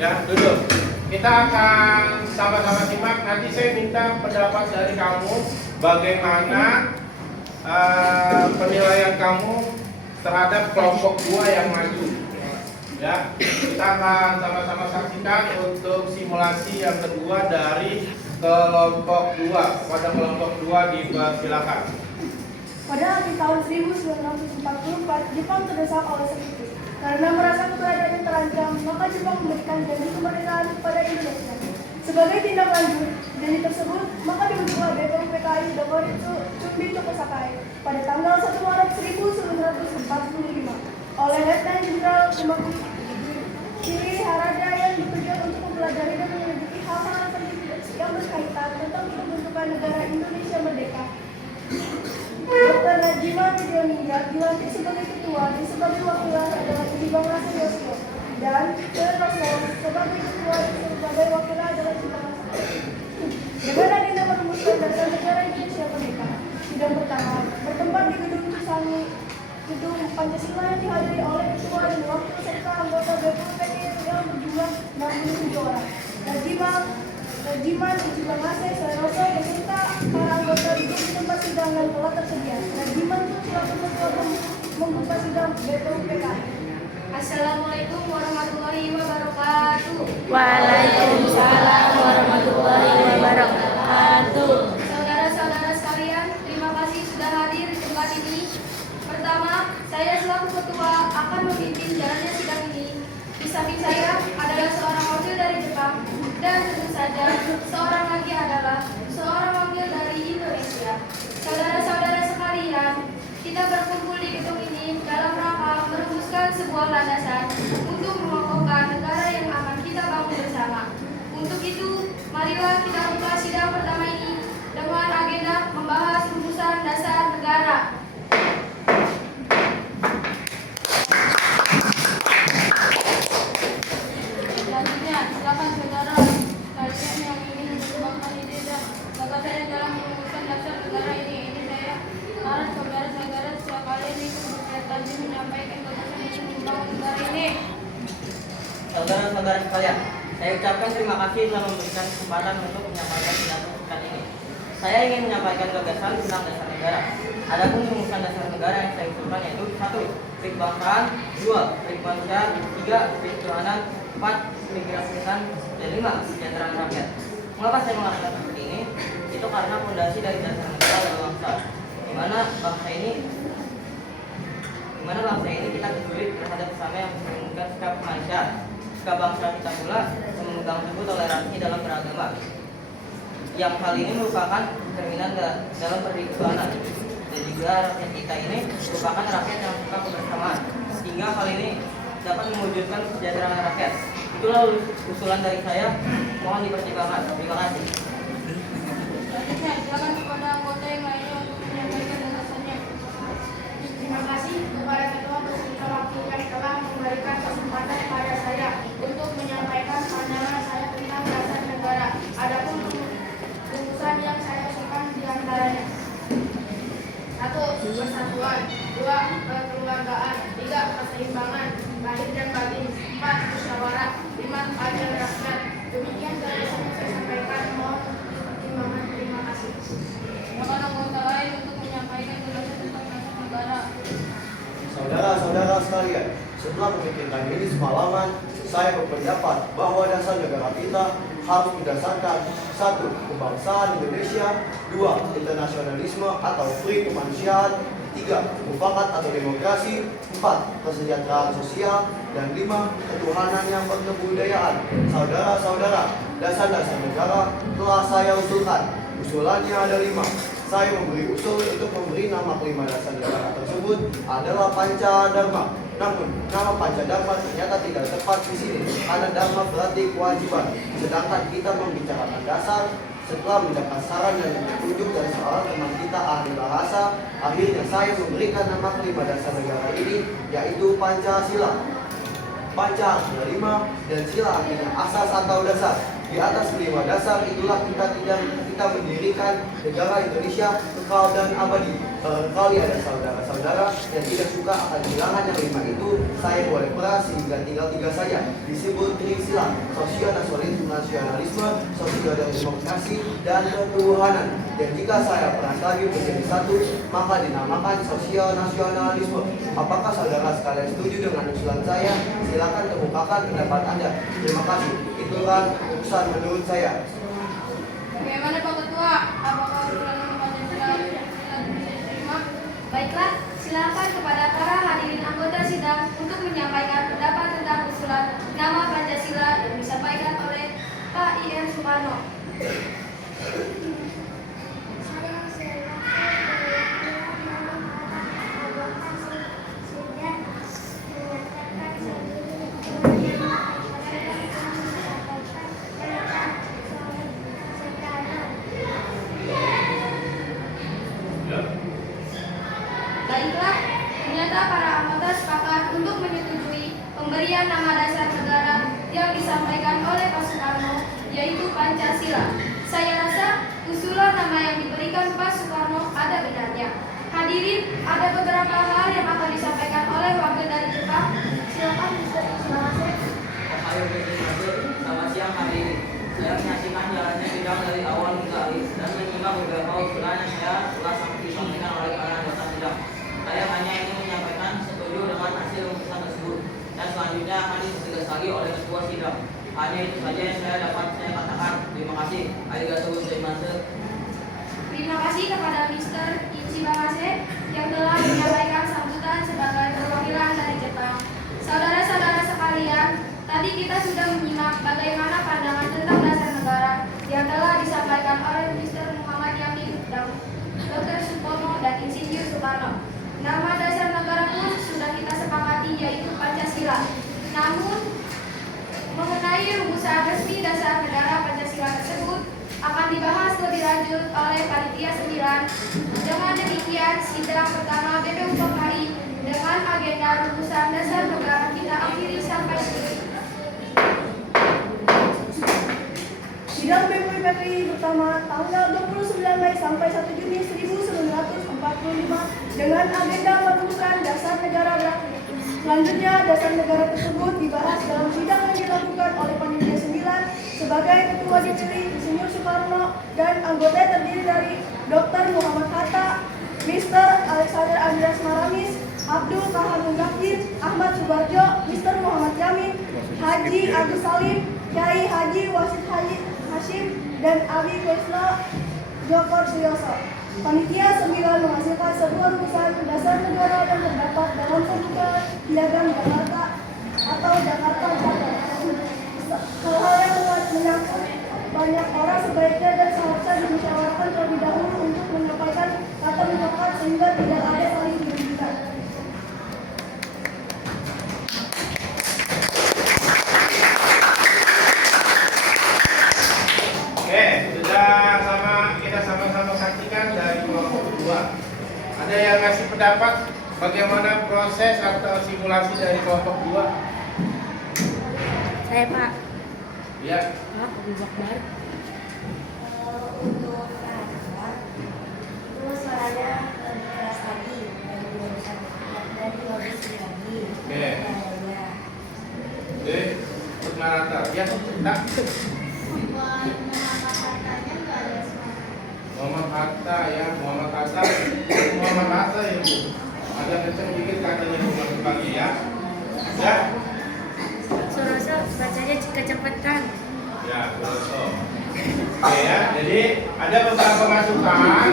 Ya, duduk. Kita akan sama-sama simak. Nanti saya minta pendapat dari kamu bagaimana penilaian kamu terhadap kelompok dua yang maju. Ya, kita akan sama-sama saksikan untuk simulasi yang kedua dari kelompok dua. Pada kelompok dua dipersilakan. Pada akhir tahun 1944, Jepang terdesak oleh sekutu. Karena merasa keberadaannya terancam, maka Jepang memberikan janji kemerdekaan kepada Indonesia. Sebagai tindak lanjut janji tersebut, maka dibentuklah BPUPKI Dokoritsu Chumbi Tokosakai pada tanggal 1 Maret 1945 oleh Letnan Jenderal Kiri Harada yang ditujukan untuk mempelajari dan menyelidiki hal-hal penting yang berkaitan tentang pembentukan negara Indonesia merdeka. Dr. Najiman Widioningrat dilantik sebagai ketua dan sebagai wakil adalah Ibu Bangla Yosio, dan Teroso sebagai ketua dan sebagai wakil adalah Ibu Bangla. Dengan agenda merumuskan dasar negara Indonesia merdeka, sidang pertama bertempat di gedung Cisangi, gedung Pancasila yang dihadiri oleh ketua dan wakil serta anggota BPUPKI yang berjumlah 67 orang. Najiman Ibu Bangla Teroso beserta para anggota duduk di tempat sidang yang telah tersedia. Najiman itu selaku ketua membuka sidang BPUPKI. Assalamualaikum warahmatullahi wabarakatuh. Waalaikumsalam warahmatullahi wabarakatuh. Saudara-saudara sekalian, terima kasih sudah hadir di tempat ini. Pertama, saya selaku ketua akan memimpin jalannya sidang ini. Di samping saya adalah seorang wakil dari Jepang, dan tentu saja seorang lagi adalah seorang wakil dari Indonesia. Saudara-saudara sekalian, kita berkumpul di gedung ini dalam rangka merumuskan sebuah landasan untuk mengokohkan negara yang akan kita bangun bersama. Untuk itu, marilah kita buka sidang pertama ini dengan agenda membahas rumusan dasar negara. Selanjutnya, silakan saudara kalian yang ingin menyumbangkan ide dan gagasan dalam rumusan dasar negara ini. Saya harap saudara-saudara sekalian ikut berkreasi menyampaikan gagasan untuk membangun negara ini. Saudara-saudara sekalian, saya ucapkan terima kasih telah memberikan kesempatan untuk menyampaikan pidato pekan ini. Saya ingin menyampaikan gagasan tentang dasar negara. Adapun rumusan dasar negara yang saya usulkan yaitu 1. Trik kebangsaan, 2. Trik kemanusiaan, 3. Trik ketuhanan, 4. Trik kerakyatan, dan 5. Kesejahteraan rakyat. Mengapa saya mengatakan seperti ini? Itu karena fondasi dari dasar negara adalah bangsa, di mana bangsa ini kita peduli terhadap sesama yang menunjukkan sikap kemanusiaan. Sikap bangsa kita pula memegang teguh toleransi dalam beragama. Yang hal ini merupakan cerminan dalam perhitungan, dan juga rakyat kita ini merupakan rakyat yang suka kebersamaan, sehingga hal ini dapat mewujudkan kesejahteraan rakyat. Itulah usulan dari saya, mohon dipertimbangkan. Terima kasih. Selanjutnya, silakan kepada anggota yang lainnya untuk menyampaikan gagasannya. Terima kasih kepada Ketua Beserta Wakil yang telah memberikan kesempatan kepada saya untuk menyampaikan pandangan saya tentang dasar negara. Adapun rumusan yang saya usulkan diantaranya: 1. Persatuan. 2. Kekeluargaan. 3. Keseimbangan lahir dan batin. 4. Musyawarah. 5. Keadilan rakyat. Demikian gagasan yang saya sampaikan. Mohon pertimbangan. Terima kasih. Silakan anggota lain untuk menyampaikan gagasan tentang dasar negara. Saudara-saudara sekalian, setelah memikirkan ini semalaman, saya berpendapat bahwa dasar negara kita harus berdasarkan 1. Kebangsaan Indonesia, 2. Internasionalisme atau free kemanusiaan, 3. Mufakat atau demokrasi, 4. Kesejahteraan sosial, dan 5. Ketuhanan yang berkebudayaan. Saudara-saudara, dasar-dasar negara telah saya usulkan. Usulannya ada 5. Saya memberi usul untuk memberi nama kelima dasar negara tersebut adalah Pancadharma. Namun, nama Pancadharma ternyata tidak tepat di sini karena dharma berarti kewajiban. Sedangkan kita membicarakan dasar. Setelah mendapat saran dan petunjuk dari seorang teman kita ahli bahasa, akhirnya saya memberikan nama kelima dasar negara ini, yaitu Pancasila. Panca artinya 5 dan sila artinya asas atau dasar. Di atas kelima dasar itulah kita mendirikan negara Indonesia kekal dan abadi. Kali ada saudara-saudara yang tidak suka akan kehilangan yang 5 itu, saya boleh peras sehingga tinggal 3 saja. Disebut Trisila: nasionalisme, sosial dan demokrasi, dan ketuhanan. Dan jika saya peras lagi menjadi 1, maka dinamakan sosial nasionalisme. Apakah saudara sekalian setuju dengan usulan saya? Silakan kemukakan pendapat Anda. Terima kasih. Itulah keputusan menurut saya. Bagaimana Pak Ketua? Apakah usulan nama Pancasila bisa diterima? Baiklah, silakan kepada para hadirin anggota sidang untuk menyampaikan pendapat tentang usulan nama Pancasila yang disampaikan oleh Pak I.R. Soekarno. Baiklah, ternyata para anggota sepakat untuk menyetujui pemberian nama dasar negara yang disampaikan oleh Pak Soekarno, yaitu Pancasila. Saya rasa usulan nama yang diberikan Pak Soekarno ada benarnya. Hadirin, ada beberapa hal yang akan disampaikan oleh wakil dari Jepang. Silakan Mr. Ismail. Ayo selamat siang hari ini. Saya menyaksikan jalannya sidang dari awal hingga akhir dan menyimak beberapa usulan yang saya telah disampaikan oleh para anggota sidang. Saya hanya ingin menyampaikan setuju dengan hasil keputusan tersebut dan selanjutnya akan ditegas lagi oleh ketua sidang. Hanya itu saja yang saya dapat saya katakan. Terima kasih. Arigatou gozaimasu. Terima kasih kepada Mr. Ichibamase yang telah menyampaikan sambutan sebagai perwakilan dari Jepang. Saudara-saudara sekalian, tadi kita sudah menyimak bagaimana pandangan tentang dasar negara yang telah disampaikan oleh Mr. Muhammad Yamin, Dr. Supomo, dan Insinyur Soekarno. Nama dasar negara pun sudah kita sepakati, yaitu Pancasila. Namun, mengenai rumusan resmi dasar negara Pancasila tersebut akan dibahas lebih lanjut oleh Panitia 9. Dengan demikian, sidang pertama BPU Polri dengan agenda rumusan dasar negara kita akhiri sampai sini. Sidang BPU pertama tanggal 29 Mei sampai 1 Juni 1945 dengan agenda merumuskan dasar negara berlaku. Selanjutnya, dasar negara tersebut dibahas dalam sidang yang dilakukan oleh Panitia 9 sebagai Ketua dipilih Insinyur Soekarno dan anggota terdiri dari Dr. Muhammad Hatta, Mr. Alexander Andreas Maramis, Abdul Kahar Muzakir, Ahmad Subarjo, Mr. Muhammad Yamin, Haji Agus Salim, Kiai Haji Wasid Haji Hashim, dan Abi Faisal Jokor Suyoso. Panitia 9 menghasilkan sebuah rumusan dasar negara yang terdapat dalam pembuka piagam Jakarta atau Jakarta Charter. Hal-hal yang menyangkut banyak orang sebaiknya dan seharusnya dimusyawarahkan terlebih dahulu untuk menyampaikan kata mufakat sehingga tidak ada saling dirugikan. Oke, sudah kita sama pendapat bagaimana proses atau simulasi dari kelompok 2? Saya Pak. Ya. Untuk karakter itu suaranya lebih keras lagi dari barusan dan lebih sedih lagi. Oke. Oke. Untuk narrator. Ya, tak. Muhammad Hattanya nggak ada suara. Muhammad Hatta ya, Muhammad Hatta ya Bu. Agak kenceng dikit katanya Muhammad pagi ya. Ya. Suroso bacanya kecepatan. Ya, Suroso. Oke ya, jadi ada beberapa masukan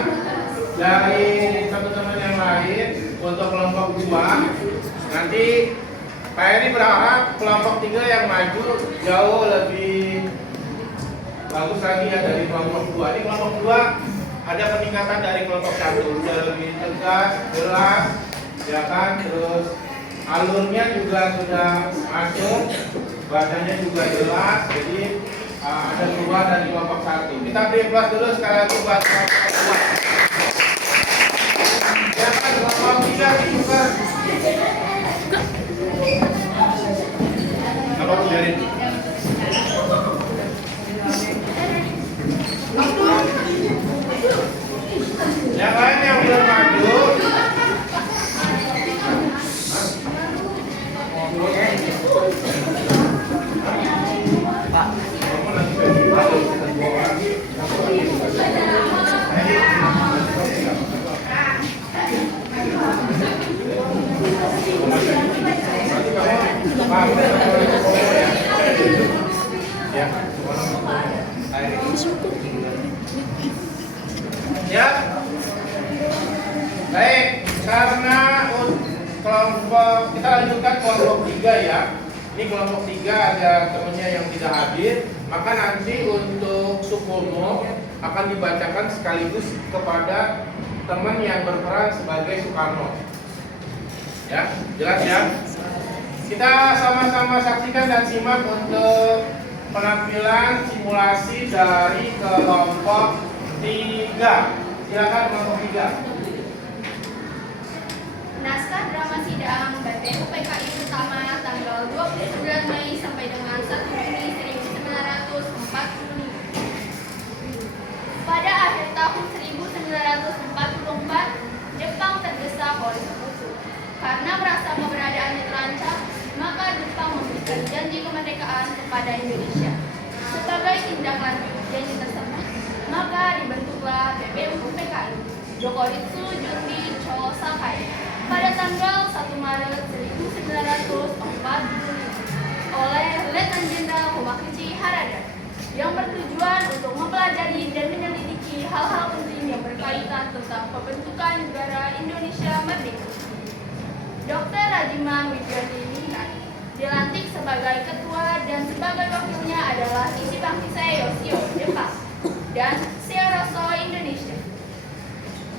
dari teman-teman yang lain untuk kelompok 2. Nanti Pak Eri berharap kelompok 3 yang maju jauh lebih bagus lagi ya dari kelompok 2. Ini kelompok 2 ada peningkatan dari kelompok 1, sudah lebih tegas, jelas, ya kan, terus alurnya juga sudah masuk, bahasanya juga jelas, jadi ada perubahan dari kelompok 1. Kita beri plus dulu sekali lagi buat kelompok 2. Ya kan, kelompok 3 dibuka. Apa aku biarin? Yang lain yang belum maju, Pak. Ya, baik. Karena kelompok kita lanjutkan kelompok 3 ya. Ini kelompok 3 ada temannya yang tidak hadir, maka nanti untuk Supomo akan dibacakan sekaligus kepada teman yang berperan sebagai Soekarno. Ya, jelas ya. Kita sama-sama saksikan dan simak untuk penampilan simulasi dari kelompok 3. Silakan kelompok 3. Naskah drama sidang BPU PKI pertama tanggal 29 Mei sampai dengan 1 Juni 1945. Pada akhir tahun 1944, Jepang terdesak oleh Sekutu. Karena merasa keberadaannya terancam, maka Jepang memberikan janji kemerdekaan kepada Indonesia. Sebagai tindak lanjut janji tersebut, maka dibentuklah BPU PKI Yokoritsu Junbi Chosakai pada tanggal 1 Maret 1945 oleh Letnan Jenderal Komakichi Harada yang bertujuan untuk mempelajari dan menyelidiki hal-hal penting yang berkaitan tentang pembentukan negara Indonesia Merdeka. Dr. Rajima Widyadiningrat dilantik sebagai ketua dan sebagai wakilnya adalah Ichibang Kisei Yoshio Jepang dan Seoroso Indonesia.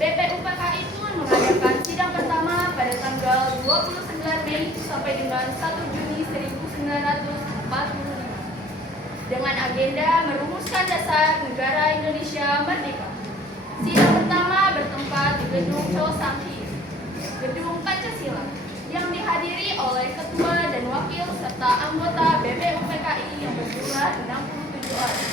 BPU PKI pun mengadakan sidang pertama pada tanggal 29 Mei sampai dengan 1 Juni 1945 dengan agenda merumuskan dasar negara Indonesia Merdeka. Sidang pertama bertempat di Gedung Chosangki, Gedung Pancasila, yang dihadiri oleh ketua dan wakil serta anggota BPU PKI yang berjumlah 67 orang.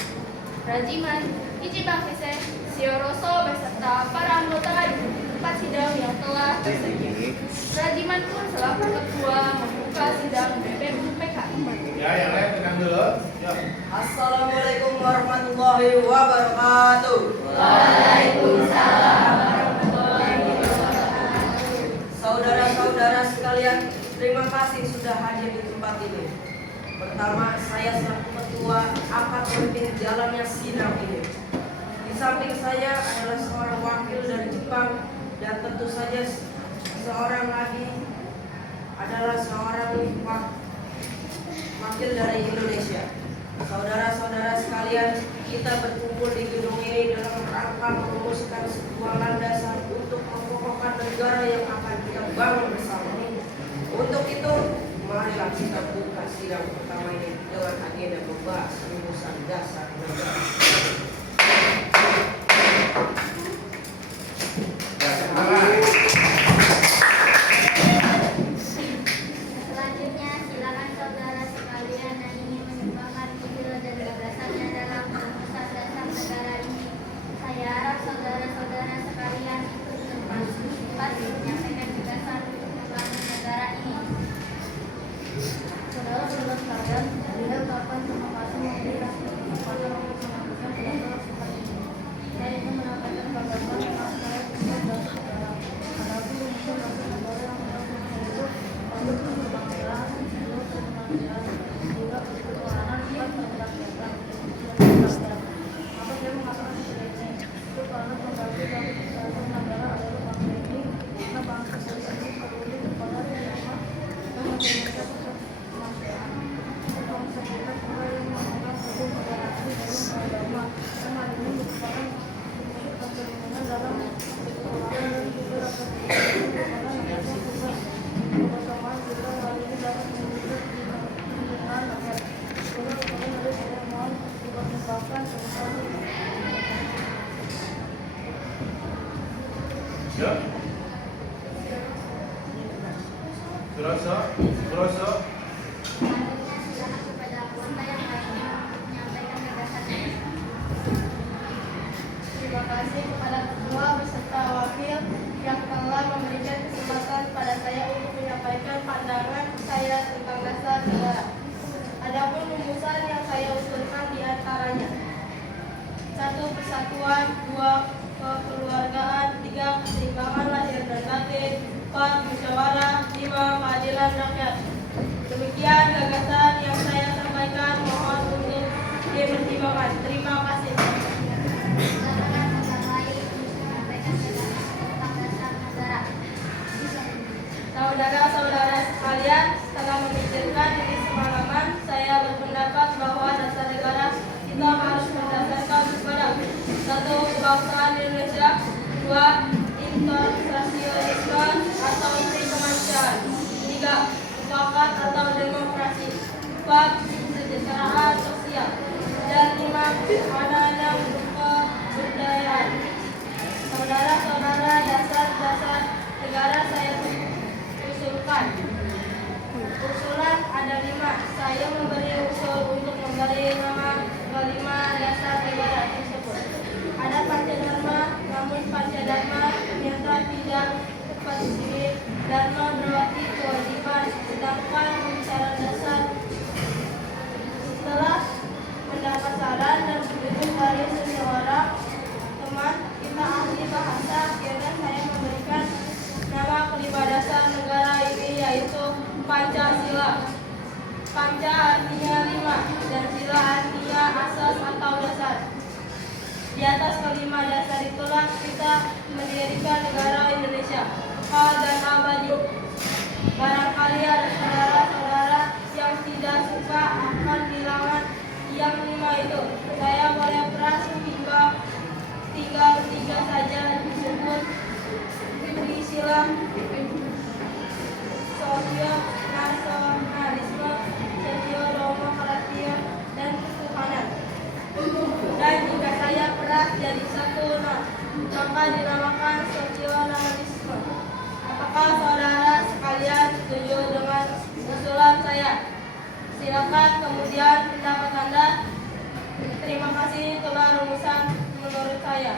Rajiman, Ichibang Kisei, Seoroso beserta para anggota di tempat sidang yang telah tersedia. Rajiman pun selaku ketua membuka sidang BPU PKI. Ya, yang lain tenang dulu. Ya. Assalamualaikum warahmatullahi wabarakatuh. Waalaikumsalam warahmatullahi wabarakatuh. Saudara-saudara sekalian, terima kasih sudah hadir di tempat ini. Pertama, saya selaku ketua akan memimpin jalannya sidang ini. Di samping saya adalah seorang wakil dari Jepang dan tentu saja seorang lagi adalah seorang wakil dari Indonesia. Saudara-saudara sekalian, kita berkumpul di gedung ini dalam rangka merumuskan sebuah landasan untuk mengokohkan negara yang akan kita bangun bersama. Untuk itu, marilah kita buka sidang pertama ini dengan agenda membahas rumusan dasar negara. Ya, semangat. Ya. Suroso. Silakan kepada anggota yang lainnya menyampaikan gagasannya. Terima kasih kepada ketua beserta wakil yang telah memberikan kesempatan pada saya untuk menyampaikan pandangan saya tentang dasar negara. Adapun rumusan yang saya usulkan di antaranya: 1. Persatuan, 2. Kekeluargaan, 3. Keseimbangan lahir dan batin, 4. Musyawarah, 5. Keadilan rakyat. Demikian gagasan yang saya sampaikan, mohon untuk dipertimbangkan. Terima kasih. Silakan yang lain untuk menyampaikan gagasan tentang dasar negara. Saudara-saudara sekalian, setelah memikirkan ini semalaman, saya berpendapat bahwa dasar negara kita harus berdasarkan kepada 1. Kebangsaan Indonesia, 2. Internasionalisme atau kemanusiaan, 3. Mufakat atau demokrasi, 4. Kesejahteraan sosial, dan 5. Ada kebudayaan. Saudara-saudara, dasar-dasar negara saya usulkan. Usulan ada 5. Saya memberi usul untuk memberi nama kelima dasar negara tersebut. Ada Pancadharma, namun Pancadharma ternyata tidak spesifik. Dharma berarti kewajiban, sedangkan bicara dasar. Setelah mendapat saran dan pendukung dari seseorang teman kita ahli bahasa, akhirnya saya memberikan nama kelima dasar negara ini, yaitu Pancasila. Panca artinya 5 dan sila artinya asas atau dasar. Di atas kelima dasar itulah kita mendirikan negara Indonesia, kekal dan abadi. Barangkali ada saudara-saudara yang tidak suka akan bilangan yang 5 itu. Saya boleh keras hingga tinggal 3 saja disebut Trisila, sosial nasionalisme, sosio-demokrasia, dan ketuhanan. Dan jika saya peras jadi satu, maka dinamakan sosionalisme. Apakah saudara sekalian setuju dengan usulan saya? Silakan kemudian pendapat Anda. Terima kasih, itulah rumusan menurut saya.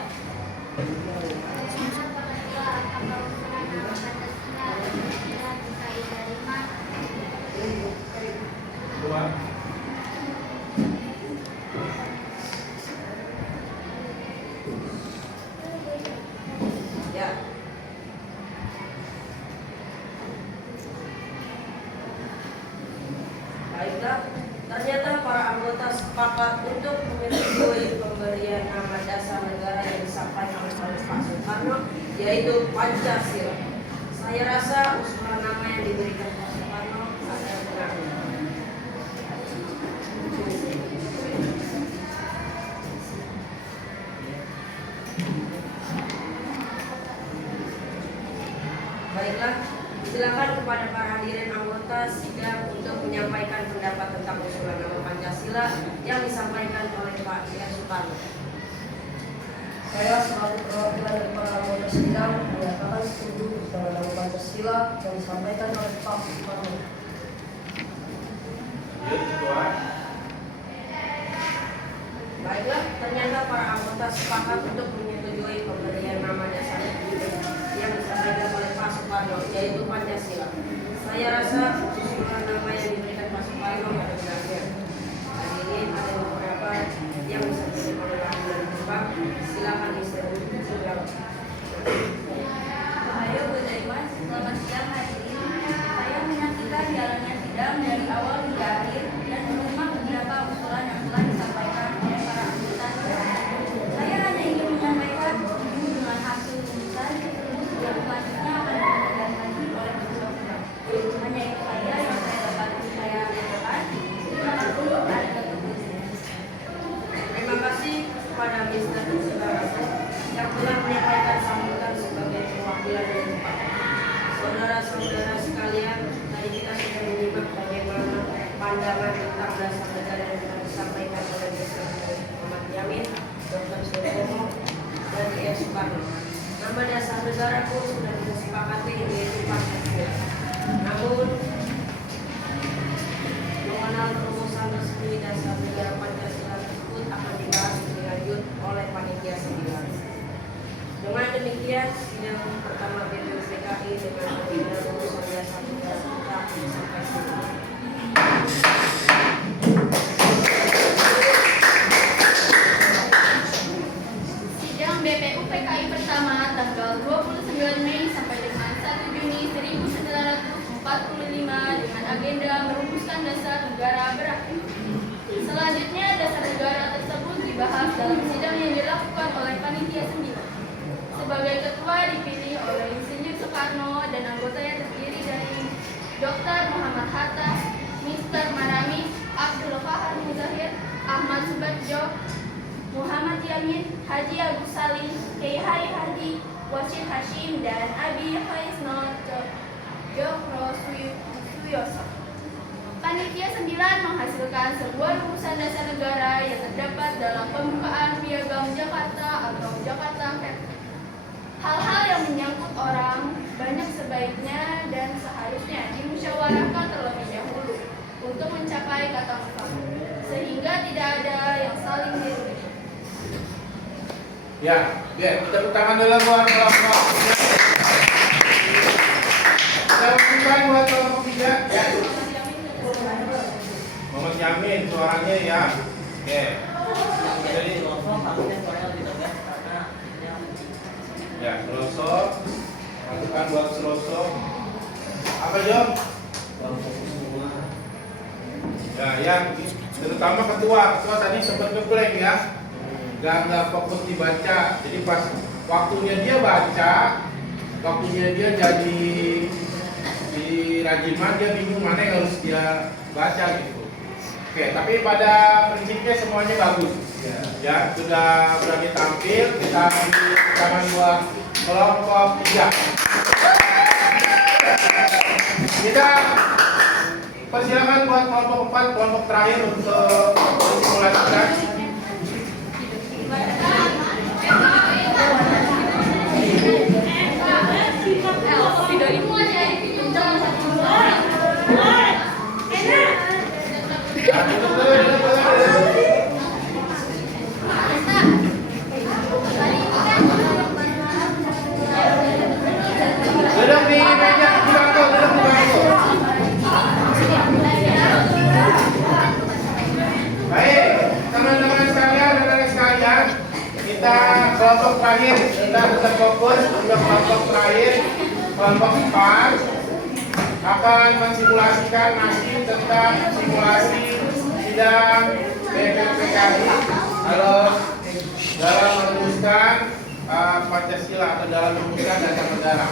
Ya. Baiklah, ternyata para anggota sepakat untuk menyetujui pemberian nama dasar negara yang disampaikan oleh Pak Soekarno, yaitu Pancasila. Saya rasa usulan nama yang diberikan Pak Soekarno ada benarnya. Baiklah, silakan kepada para hadirin anggota sidang untuk menyampaikan pendapat tentang usulan nama Pancasila yang disampaikan oleh Pak Soekarno. Saya selaku perwakilan dari para anggota sidang menyatakan setuju dengan nama Pancasila yang disampaikan oleh Pak Soekarno. Baiklah, ternyata para anggota sepakat untuk menyetujui pemberian nama dasar yang disampaikan oleh Pak Soekarno, yaitu Pancasila. Saya rasa usulan nama yang diberikan Pak Soekarno ada benarnya. Hadirin, ada beberapa yang bisa disimpulkan dari Pak. Silakan diserahkan. Ayo gozaimasu, selamat siang hadirin. Saya menyaksikan jalannya sidang dari awal hingga akhir dan menyimak beberapa usulan yang telah disampaikan oleh para anggota. Saya hanya ingin menyampaikan setuju dengan hasil rumusan tersebut yang selanjutnya akan diberikan lagi oleh beberapa. Hanya itu saja yang saya dapat saya katakan. Terima kasih atas kepercayaan. Terima kasih kepada Mr. Sibarasa yang telah menyampaikan sambutan sebagai perwakilan dari Pak. Saudara-saudara sekalian, tadi kita sudah menyimak bagaimana pandangan tentang dasar negara yang telah disampaikan oleh Mr. Muhammad Yamin, Dr. Sutomo, dan Soekarno. Nama dasar negara negara pun sudah disepakati yaitu Pancasila. Namun mengenal rumusan resmi dasar negara Pancasila tersebut akan dibahas lebih lanjut oleh panitia 9. Dengan demikian, sidang pertama BPUPKI dengan agenda rumusan dasar negara kita sampai sini. Sidang BPUPKI pertama tanggal 29 Mei sampai dengan 1 Juni 1945 dengan agenda merumuskan dasar negara berakhir. Selanjutnya, dasar negara tersebut dibahas dalam sidang yang dilakukan oleh panitia 9. Sebagai ketua dipilih oleh Insinyur Soekarno dan anggotanya terdiri dari Dr. Muhammad Hatta, Mr. Marami, Abdul Fahar Muzahir, Ahmad Subadjo, Muhammad Yamin, Haji Agus Salim, Kiai Hadi, Wasid Hashim, dan Abi Faisno Jokro Suyoso. Panitia 9 menghasilkan sebuah rumusan dasar negara yang terdapat dalam pembukaan piagam Jakarta atau Jakarta Fair. Hal-hal yang menyangkut orang banyak sebaiknya dan seharusnya dimusyawarahkan terlebih dahulu untuk mencapai kata mufakat, sehingga tidak ada yang saling dirugikan. Ya, kita tangan dulu buat kelompok. Kita bukan buat kelompok 3. Ya. Muhammad Yamin, suaranya ya. Oke. Jadi ya, Seloso, masukkan buat Seloso. Apa Jom? Ya, yang terutama ketua tadi sempat ngeblank ya, nggak fokus dibaca. Jadi pas waktunya dia baca, waktunya dia jadi di rajiman, dia bingung mana yang harus dia baca gitu. Oke, tapi pada prinsipnya semuanya bagus. Ya, sudah berani tampil. Kita beri tangan buat kelompok 3. Kita persilakan buat kelompok 4, kelompok terakhir untuk simulasikan. Duduk di meja, di bangku, duduk di bangku. Baik, teman-teman sekalian, rekan sekalian, kita kelompok terakhir, kita fokus untuk kelompok terakhir, kelompok 4 akan mensimulasikan nasib tentang simulasi sidang BPUPKI dalam merumuskan Pancasila atau dalam merumuskan dasar negara.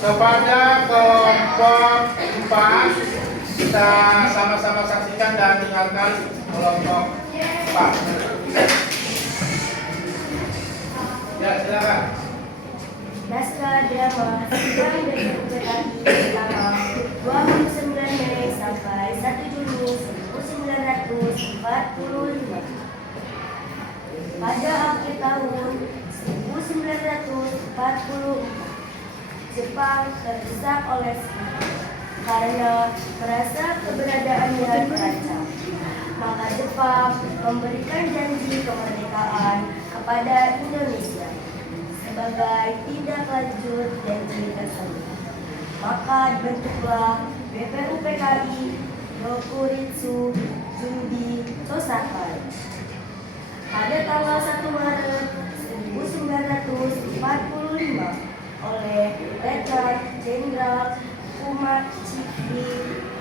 Kepada kelompok 4 kita sama-sama saksikan dan dengarkan kelompok 4. Ya, silakan. Naskah drama sidang BPUPKI pertama 29 Mei sampai 1 Juni 1945. Pada akhir tahun 1940, Jepang terdesak oleh karena merasa keberadaannya terancam. Maka Jepang memberikan janji kemerdekaan kepada Indonesia. Sebagai tindak lanjut janji tersebut, maka dibentuklah BPUPKI Yokuritsu Jundi Sosakai. Pada tanggal 1 Maret 1945 oleh Letnan Jenderal Kumachipi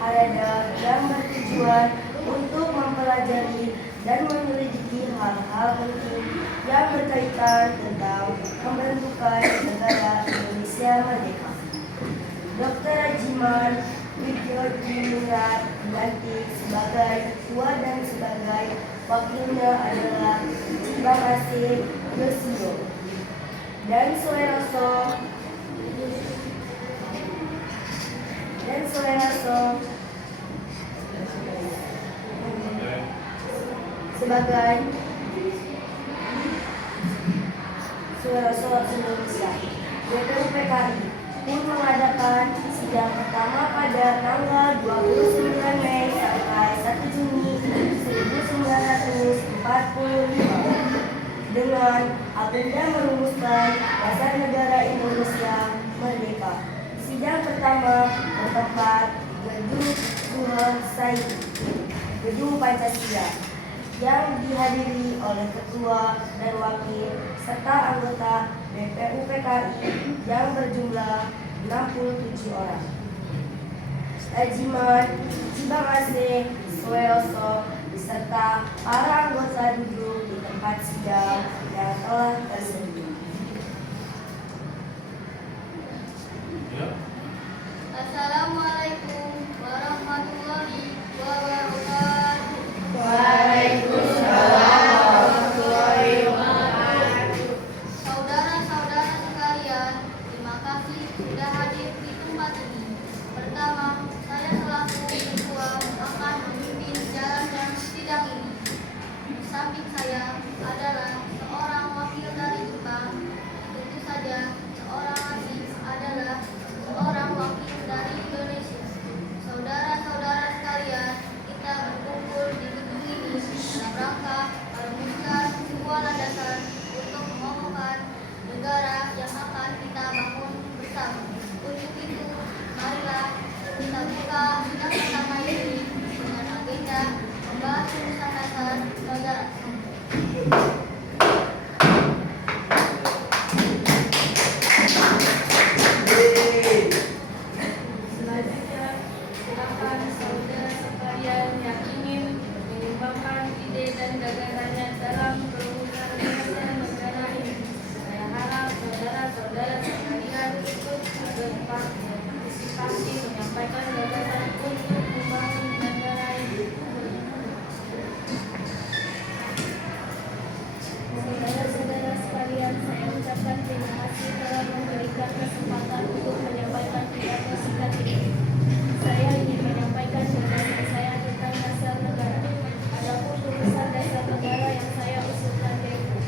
Harada yang bertujuan untuk mempelajari dan menyelidiki hal-hal penting yang berkaitan tentang pembentukan negara Indonesia Merdeka. Dr. Rajiman Widyodiningrat dilantik sebagai ketua dan sebagai wakilnya adalah Cibamasih Yosio dan Soeharto sebagai Soeharto Indonesia. BPUPKI pun mengadakan sidang pertama pada tanggal 29 Mei sampai 1 Juni 1945 dengan agenda merumuskan dasar negara Indonesia merdeka. Sidang pertama bertempat Gedung Suhol Said, Gedung Pancasila, yang dihadiri oleh ketua dan wakil serta anggota BPUPKI yang berjumlah 67 orang. Ajiman, Cibang Aceh, Sueoso, beserta para anggota duduk di tempat sidang yang telah tersedia. Assalamualaikum warahmatullahi wabarakatuh. Waalaikumsalam warahmatullahi wabarakatuh. Saudara-saudara sekalian, terima kasih sudah hadir di tempat ini. Pertama, saya selaku ketua akan memimpin jalannya sidang ini. Di samping saya adalah seorang wakil dari Jepang. Tentu saja seorang lagi adalah seorang wakil dari Indonesia. Saudara-saudara sekalian, kita berkumpul di gedung ini dalam rangka merumuskan sebuah landasan untuk mengokohkan negara yang akan kita bangun bersama. Untuk itu, marilah kita buka sidang pertama ini dengan agenda membahas rumusan dasar negara. Selanjutnya, silakan saudara sekalian yang ingin menyumbangkan ide dan gagasannya dalam perumusan dasar negara ini. Saya harap saudara-saudara sekalian ikut berpartisipasi menyampaikan gagasan untuk membangun negara ini. Saudara-saudara sekalian, saya ucapkan terima kasih telah memberikan kesempatan untuk menyampaikan pidato singkat ini. Saya ingin menyampaikan gagasan saya tentang dasar negara. Adapun rumusan dasar negara yang saya usulkan yaitu 1.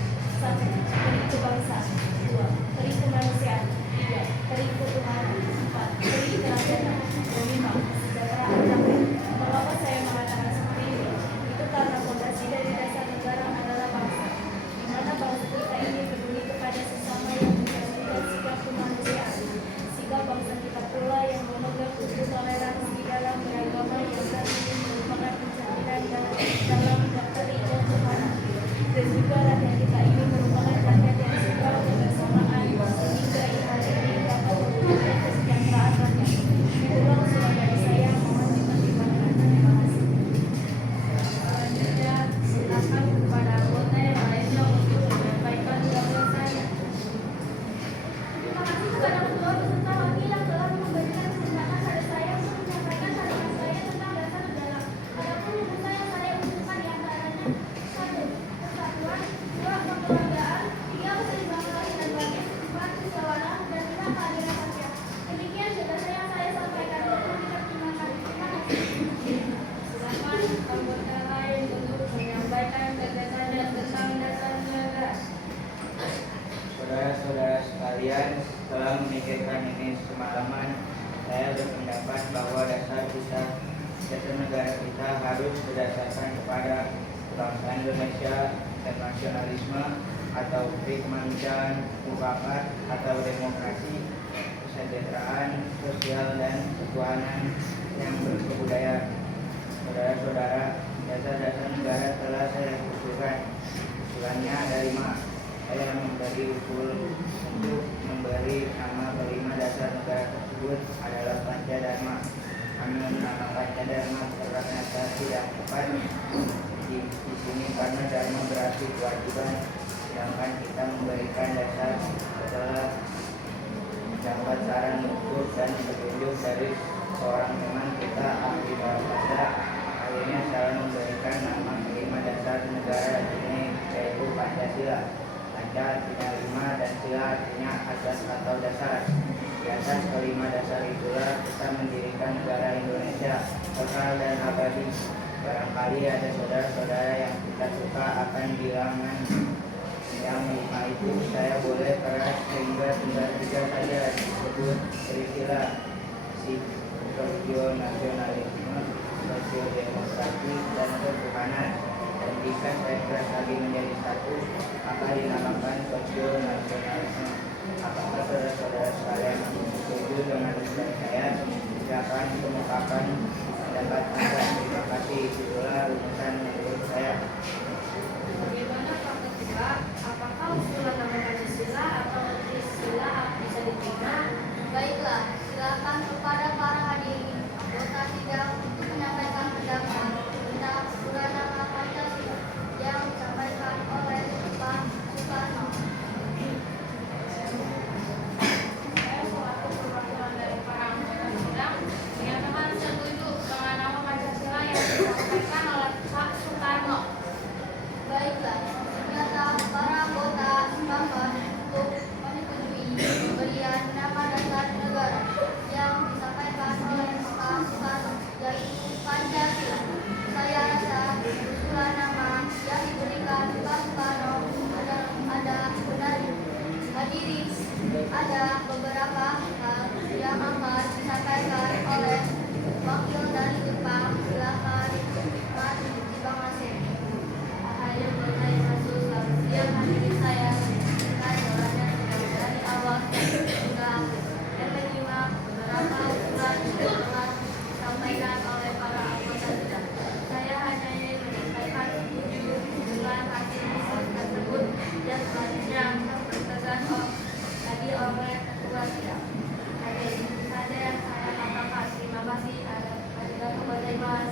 Peri kebangsaan, 2. Peri kemanusiaan, 3. Peri ketuhanan, 4. Peri kerajaan, 5. Kesejahteraan rakyat. Mengapa saya mengatakan seperti ini? Itu karena fondasi dari dasar negara adalah bangsa, di mana bangsa kita ini peduli kepada sesama yang mencerminkan sikap kemanusiaan. Sehingga bangsa kita pula yang memegang unsur toleransi dalam beragama yang saat ini merupakan pencerminan dalam doktrin ketuhanan. Dan juga rakyat kita ini merupakan rakyat yang suka kebersamaan sehingga iman ini dapat mewujudkan kesejahteraan rakyat. Itulah usulan dari saya, mohon dipertimbangkan. Terima kasih. Selanjutnya, silakan kepada anggota yang lainnya untuk menyampaikan gagasannya. Terima kasih kepada ketua beserta wakil yang telah memberikan kesempatan pada saya untuk menyampaikan pandangan saya tentang dasar negara. Adapun rumusan yang saya usulkan diantaranya 1. Persatuan, 2. Kekeluargaan, 3. Keseimbangan dan batin, 4. Kesewanan, dan 5. Keadilan sosial. Demikian gagasan yang saya sampaikan, mohon dipertimbangkan. Terima kasih. Silakan anggota lain untuk menyampaikan gagasannya tentang dasar negara. Saudara-saudara sekalian, setelah memikirkan ini semalaman, saya berpendapat bahwa dasar negara kita harus berdasarkan kepada kebangsaan Indonesia dan nasionalisme atau kemanusiaan, mufakat atau demokrasi, kesejahteraan sosial dan ketuhanan yang berkebudayaan. Saudara-saudara, dasar-dasar negara telah saya usulkan. Usulannya ada 5. Saya memberi usul untuk memberi nama kelima dasar negara tersebut adalah Pancadharma. Namun nama Pancadharma ternyata tidak tepat di sini karena dharma berarti kewajiban, sedangkan kita memberikan dasar setelah mendapat saran usul dan petunjuk dari seorang teman kita ahli bahasa. Akhirnya saya memberikan nama kelima dasar negara ini yaitu Pancasila. Panca artinya 5 dan sila artinya asas atau dasar. Di atas kelima dasar itulah kita mendirikan negara Indonesia kekal dan abadi. Barangkali ada saudara-saudara yang kita suka akan bilangan yang Karena itu saya boleh keras sehingga tinggal 3 saja disebut silsilah nasionalisme, sosiodemokrasi, dan ketuhanan. Dan jika saya keras lagi menjadi 1, maka dinamakan sosionasionalisme. Apakah saudara-saudara sekalian setuju dengan usulan saya? Silakan kemukakan pendapat Anda. Terima kasih. Itulah rumusan menurut saya. Bagaimana Pak Ketua? Apakah usulan nama Pancasila atau Trisila bisa diterima? Baiklah, silakan kepada para hadirin anggota sidang untuk menyampaikan pendapat tentang usulan nama Pancasila yang disampaikan oleh Pak Soekarno. Saya selaku perwakilan dari para anggota sidang menyatakan setuju dengan nama Pancasila yang disampaikan oleh Pak Soekarno. Baiklah, ternyata para anggota sepakat untuk menyetujui pemberian nama dasar negara yang disampaikan oleh Pak Soekarno, yaitu Pancasila. Saya rasa usulan nama yang diberikan Pak Soekarno ada benarnya. Hadirin, ada beberapa hal yang akan disampaikan oleh wakil dari Jepang. Silakan Mas Bang Asep. Saya berkait kasus yang hadirin saya menyaksikan jalannya dari awal hingga akhir dan menyimak beberapa usulan yang telah disampaikan oleh para anggota sidang. Saya hanya ingin menyampaikan setuju dengan hasil riset tersebut yang selanjutnya bertegas tadi oleh ketua sidang. Hanya itu saja yang saya katakan. Terima kasih. Ada kepada Mas.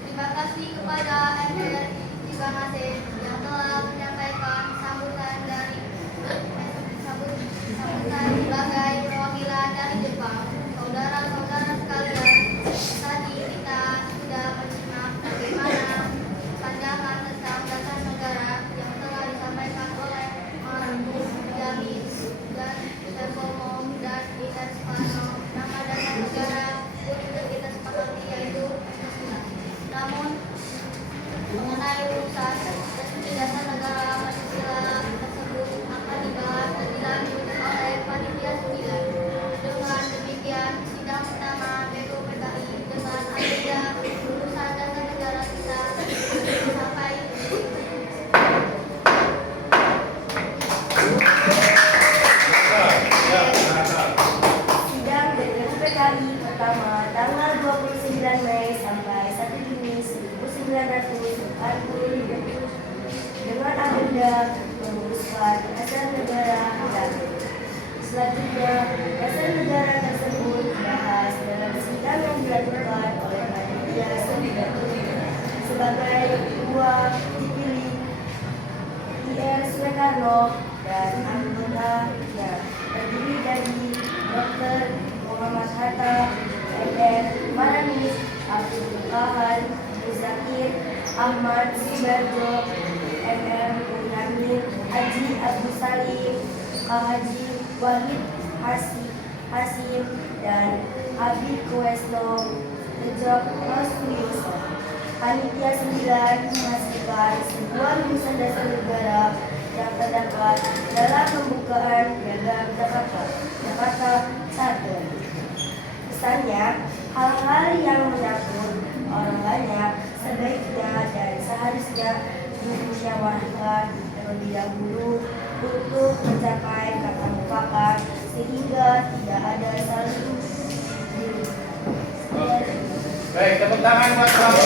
Terima kasih kepada MPRI Bang Asep yang telah menyampaikan sambutan sebagai perwakilan dari Jepang. Saudara-saudara sekalian, tadi kita sudah menyimak bagaimana pandangan tentang dasar negara yang telah disampaikan oleh Mas Jamin dan Terpomo dan Dr. Soekarno. Nama dasar negara pun kita sepakati yaitu Pancasila. Namun mengenai urusan resmi dasar negara Pancasila tersebut akan dibahas lebih lanjut oleh panitia 9. Dengan demikian, sidang pertama BPUPKI dengan agenda urusan dasar negara kita sampai Sidang BPUPKI pertama tanggal 29 Mei sampai 1 Juni 1945 dengan agenda merumuskan dasar negara baru. Selanjutnya, dasar negara tersebut dibahas dalam sidang yang dilakukan oleh panitia 9. Sebagai ketua dipilih Dr. Soekarno dan anggotanya terdiri dari Dr. Muhammad Hatta, M.R. Maranis, Abdul Qahan, Muzakir, Ahmad Subarjo, M.M. Munyamin, Haji Abdul Salim, Haji Wahid Hasim, dan Habib Kuesno Tejok Rasulioso. Panitia 9 memastikan sebuah rumusan dasar negara yang terdapat dalam pembukaan Piagam Jakarta 1. Pesannya, hal-hal yang menyangkut orang banyak sebaiknya dan seharusnya dimusyawarahkan terlebih dahulu untuk mencapai kata mufakat sehingga tidak ada saling Baik, tepuk tangan buat kamu.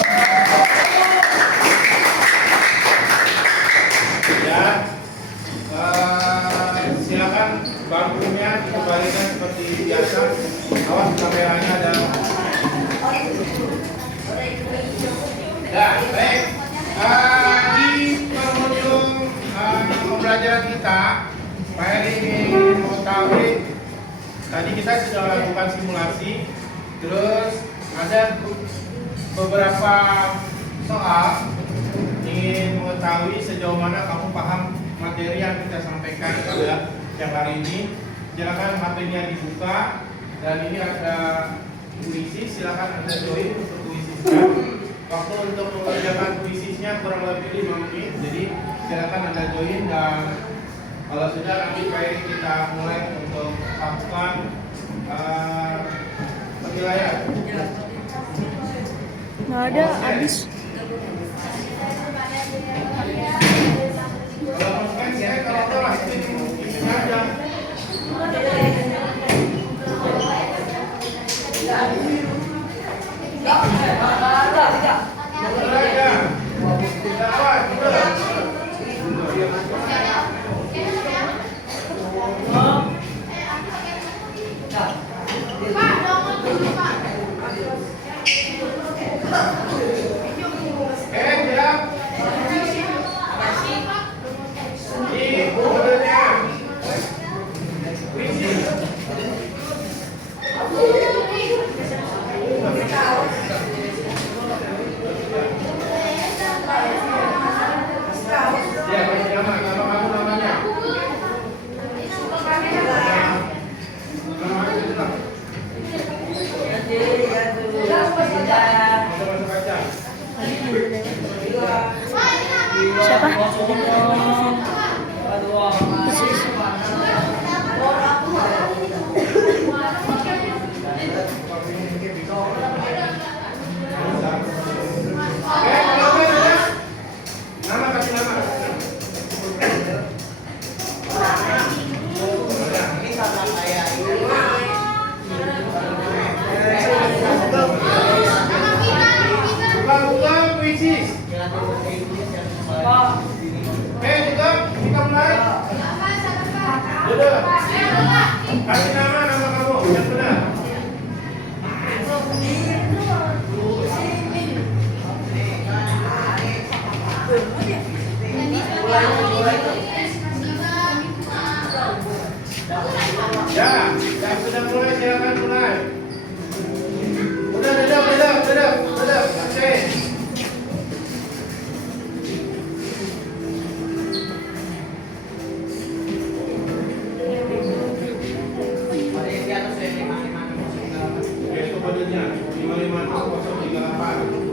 Ya, silakan bangkunya dikembalikan seperti biasa. Awas kameranya ada. Ya, baik. Di penghujung pembelajaran kita, Pak Heri ingin mengetahui. Tadi kita sudah lakukan simulasi, terus ada beberapa soal ingin mengetahui sejauh mana kamu paham materi yang kita sampaikan pada yang hari ini. Silakan materinya dibuka dan ini ada puisi, silakan Anda join untuk puisinya. Waktu untuk mengerjakan puisinya kurang lebih 5 menit, jadi silakan Anda join dan Kalau sudah, nanti baik kita mulai untuk melakukan penilaian. Nggak ada, habis. Kalau mungkin saya kalau telah ini saja. Siapa? Nama kasih nama. Ini sama saya. Buka puisi. Juga kita mulai. Duduk. Kasih nama kamu yang benar. Ya, yang sudah mulai silakan mulai. Udah, oke. Itu kodenya 55038.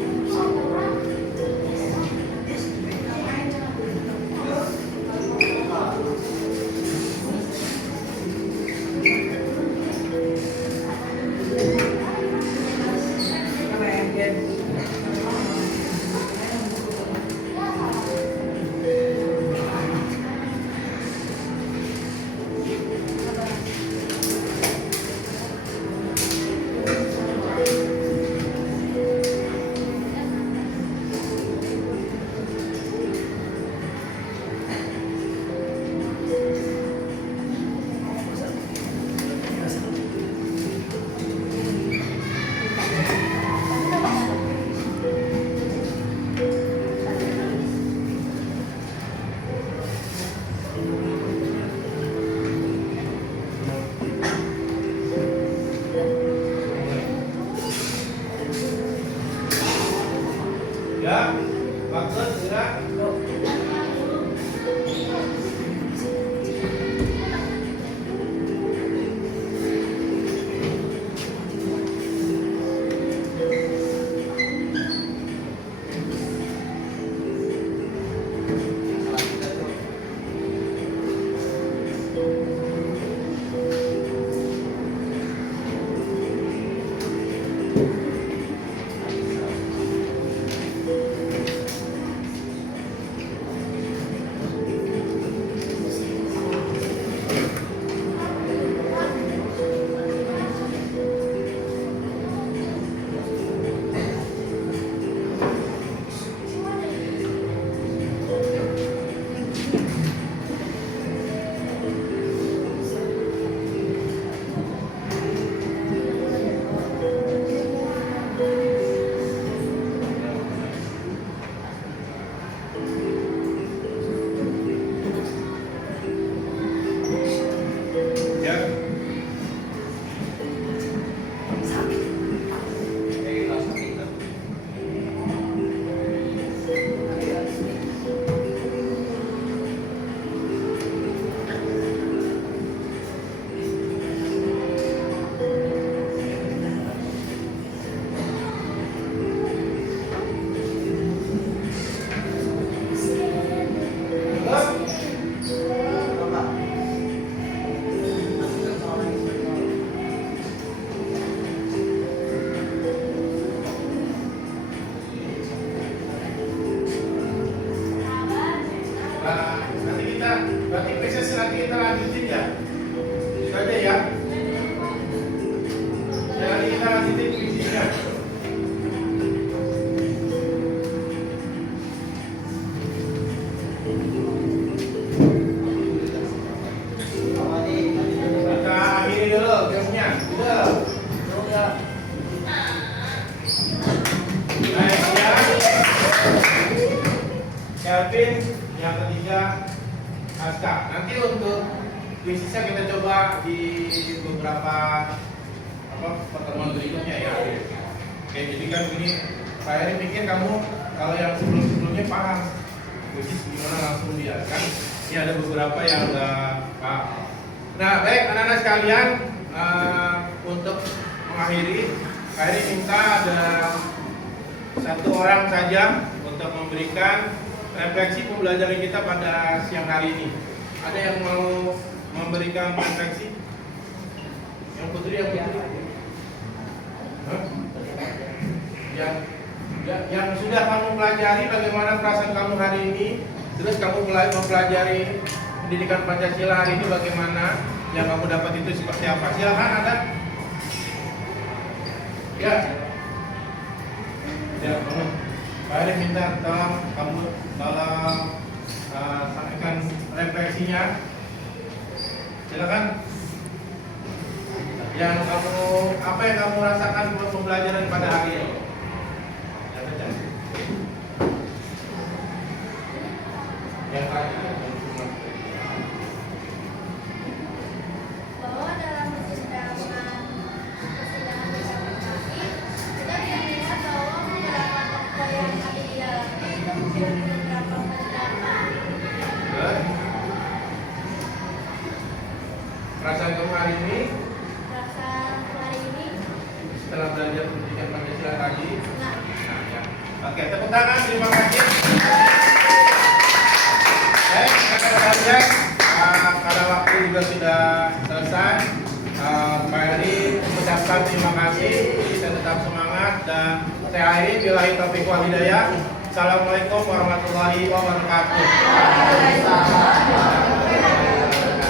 Nanti kita, berarti PSS nanti kita lanjutin ya. Itu aja ya. Jadi kita lanjutin visinya. Kita akhiri dulu gamenya. Udah. Baik ya. Kelvin, yang ketiga Aska. Nanti untuk kuisisnya kita coba di beberapa pertemuan berikutnya ya. Oke, jadi kan gini, Pak Heri pikir kamu kalau yang sebelumnya paham kuisis gimana langsung dia kan. Ini ada beberapa yang nggak paham. Nah, baik anak-anak sekalian, untuk mengakhiri, Pak Heri minta ada satu orang saja untuk memberikan refleksi pembelajaran kita pada siang hari ini. Ada yang mau memberikan refleksi? Yang putri, Hah? Yang sudah kamu pelajari bagaimana perasaan kamu hari ini, terus kamu mulai mempelajari pendidikan Pancasila hari ini bagaimana, yang kamu dapat itu seperti apa? Silakan ada. Ya. Ya, kamu. Pak Heri minta kamu sampaikan refleksinya. Silakan. Apa yang kamu rasakan buat pembelajaran pada hari ini? Yang bahwa dalam persidangan bersama kami, kita bisa melihat bahwa beberapa tokoh yang ada di dalamnya itu memiliki beberapa pendapat. perasaan kamu hari ini? Perasaan hari ini Setelah belajar pendidikan Pancasila tadi? nah. Ya. Oke, tepuk tangan, terima kasih. Baik, rekan-rekan, karena waktu juga sudah selesai, Pak Heri mengucapkan terima kasih. Kita tetap semangat dan saya akhiri billahi taufiq wal hidayah. Assalamualaikum warahmatullahi wabarakatuh.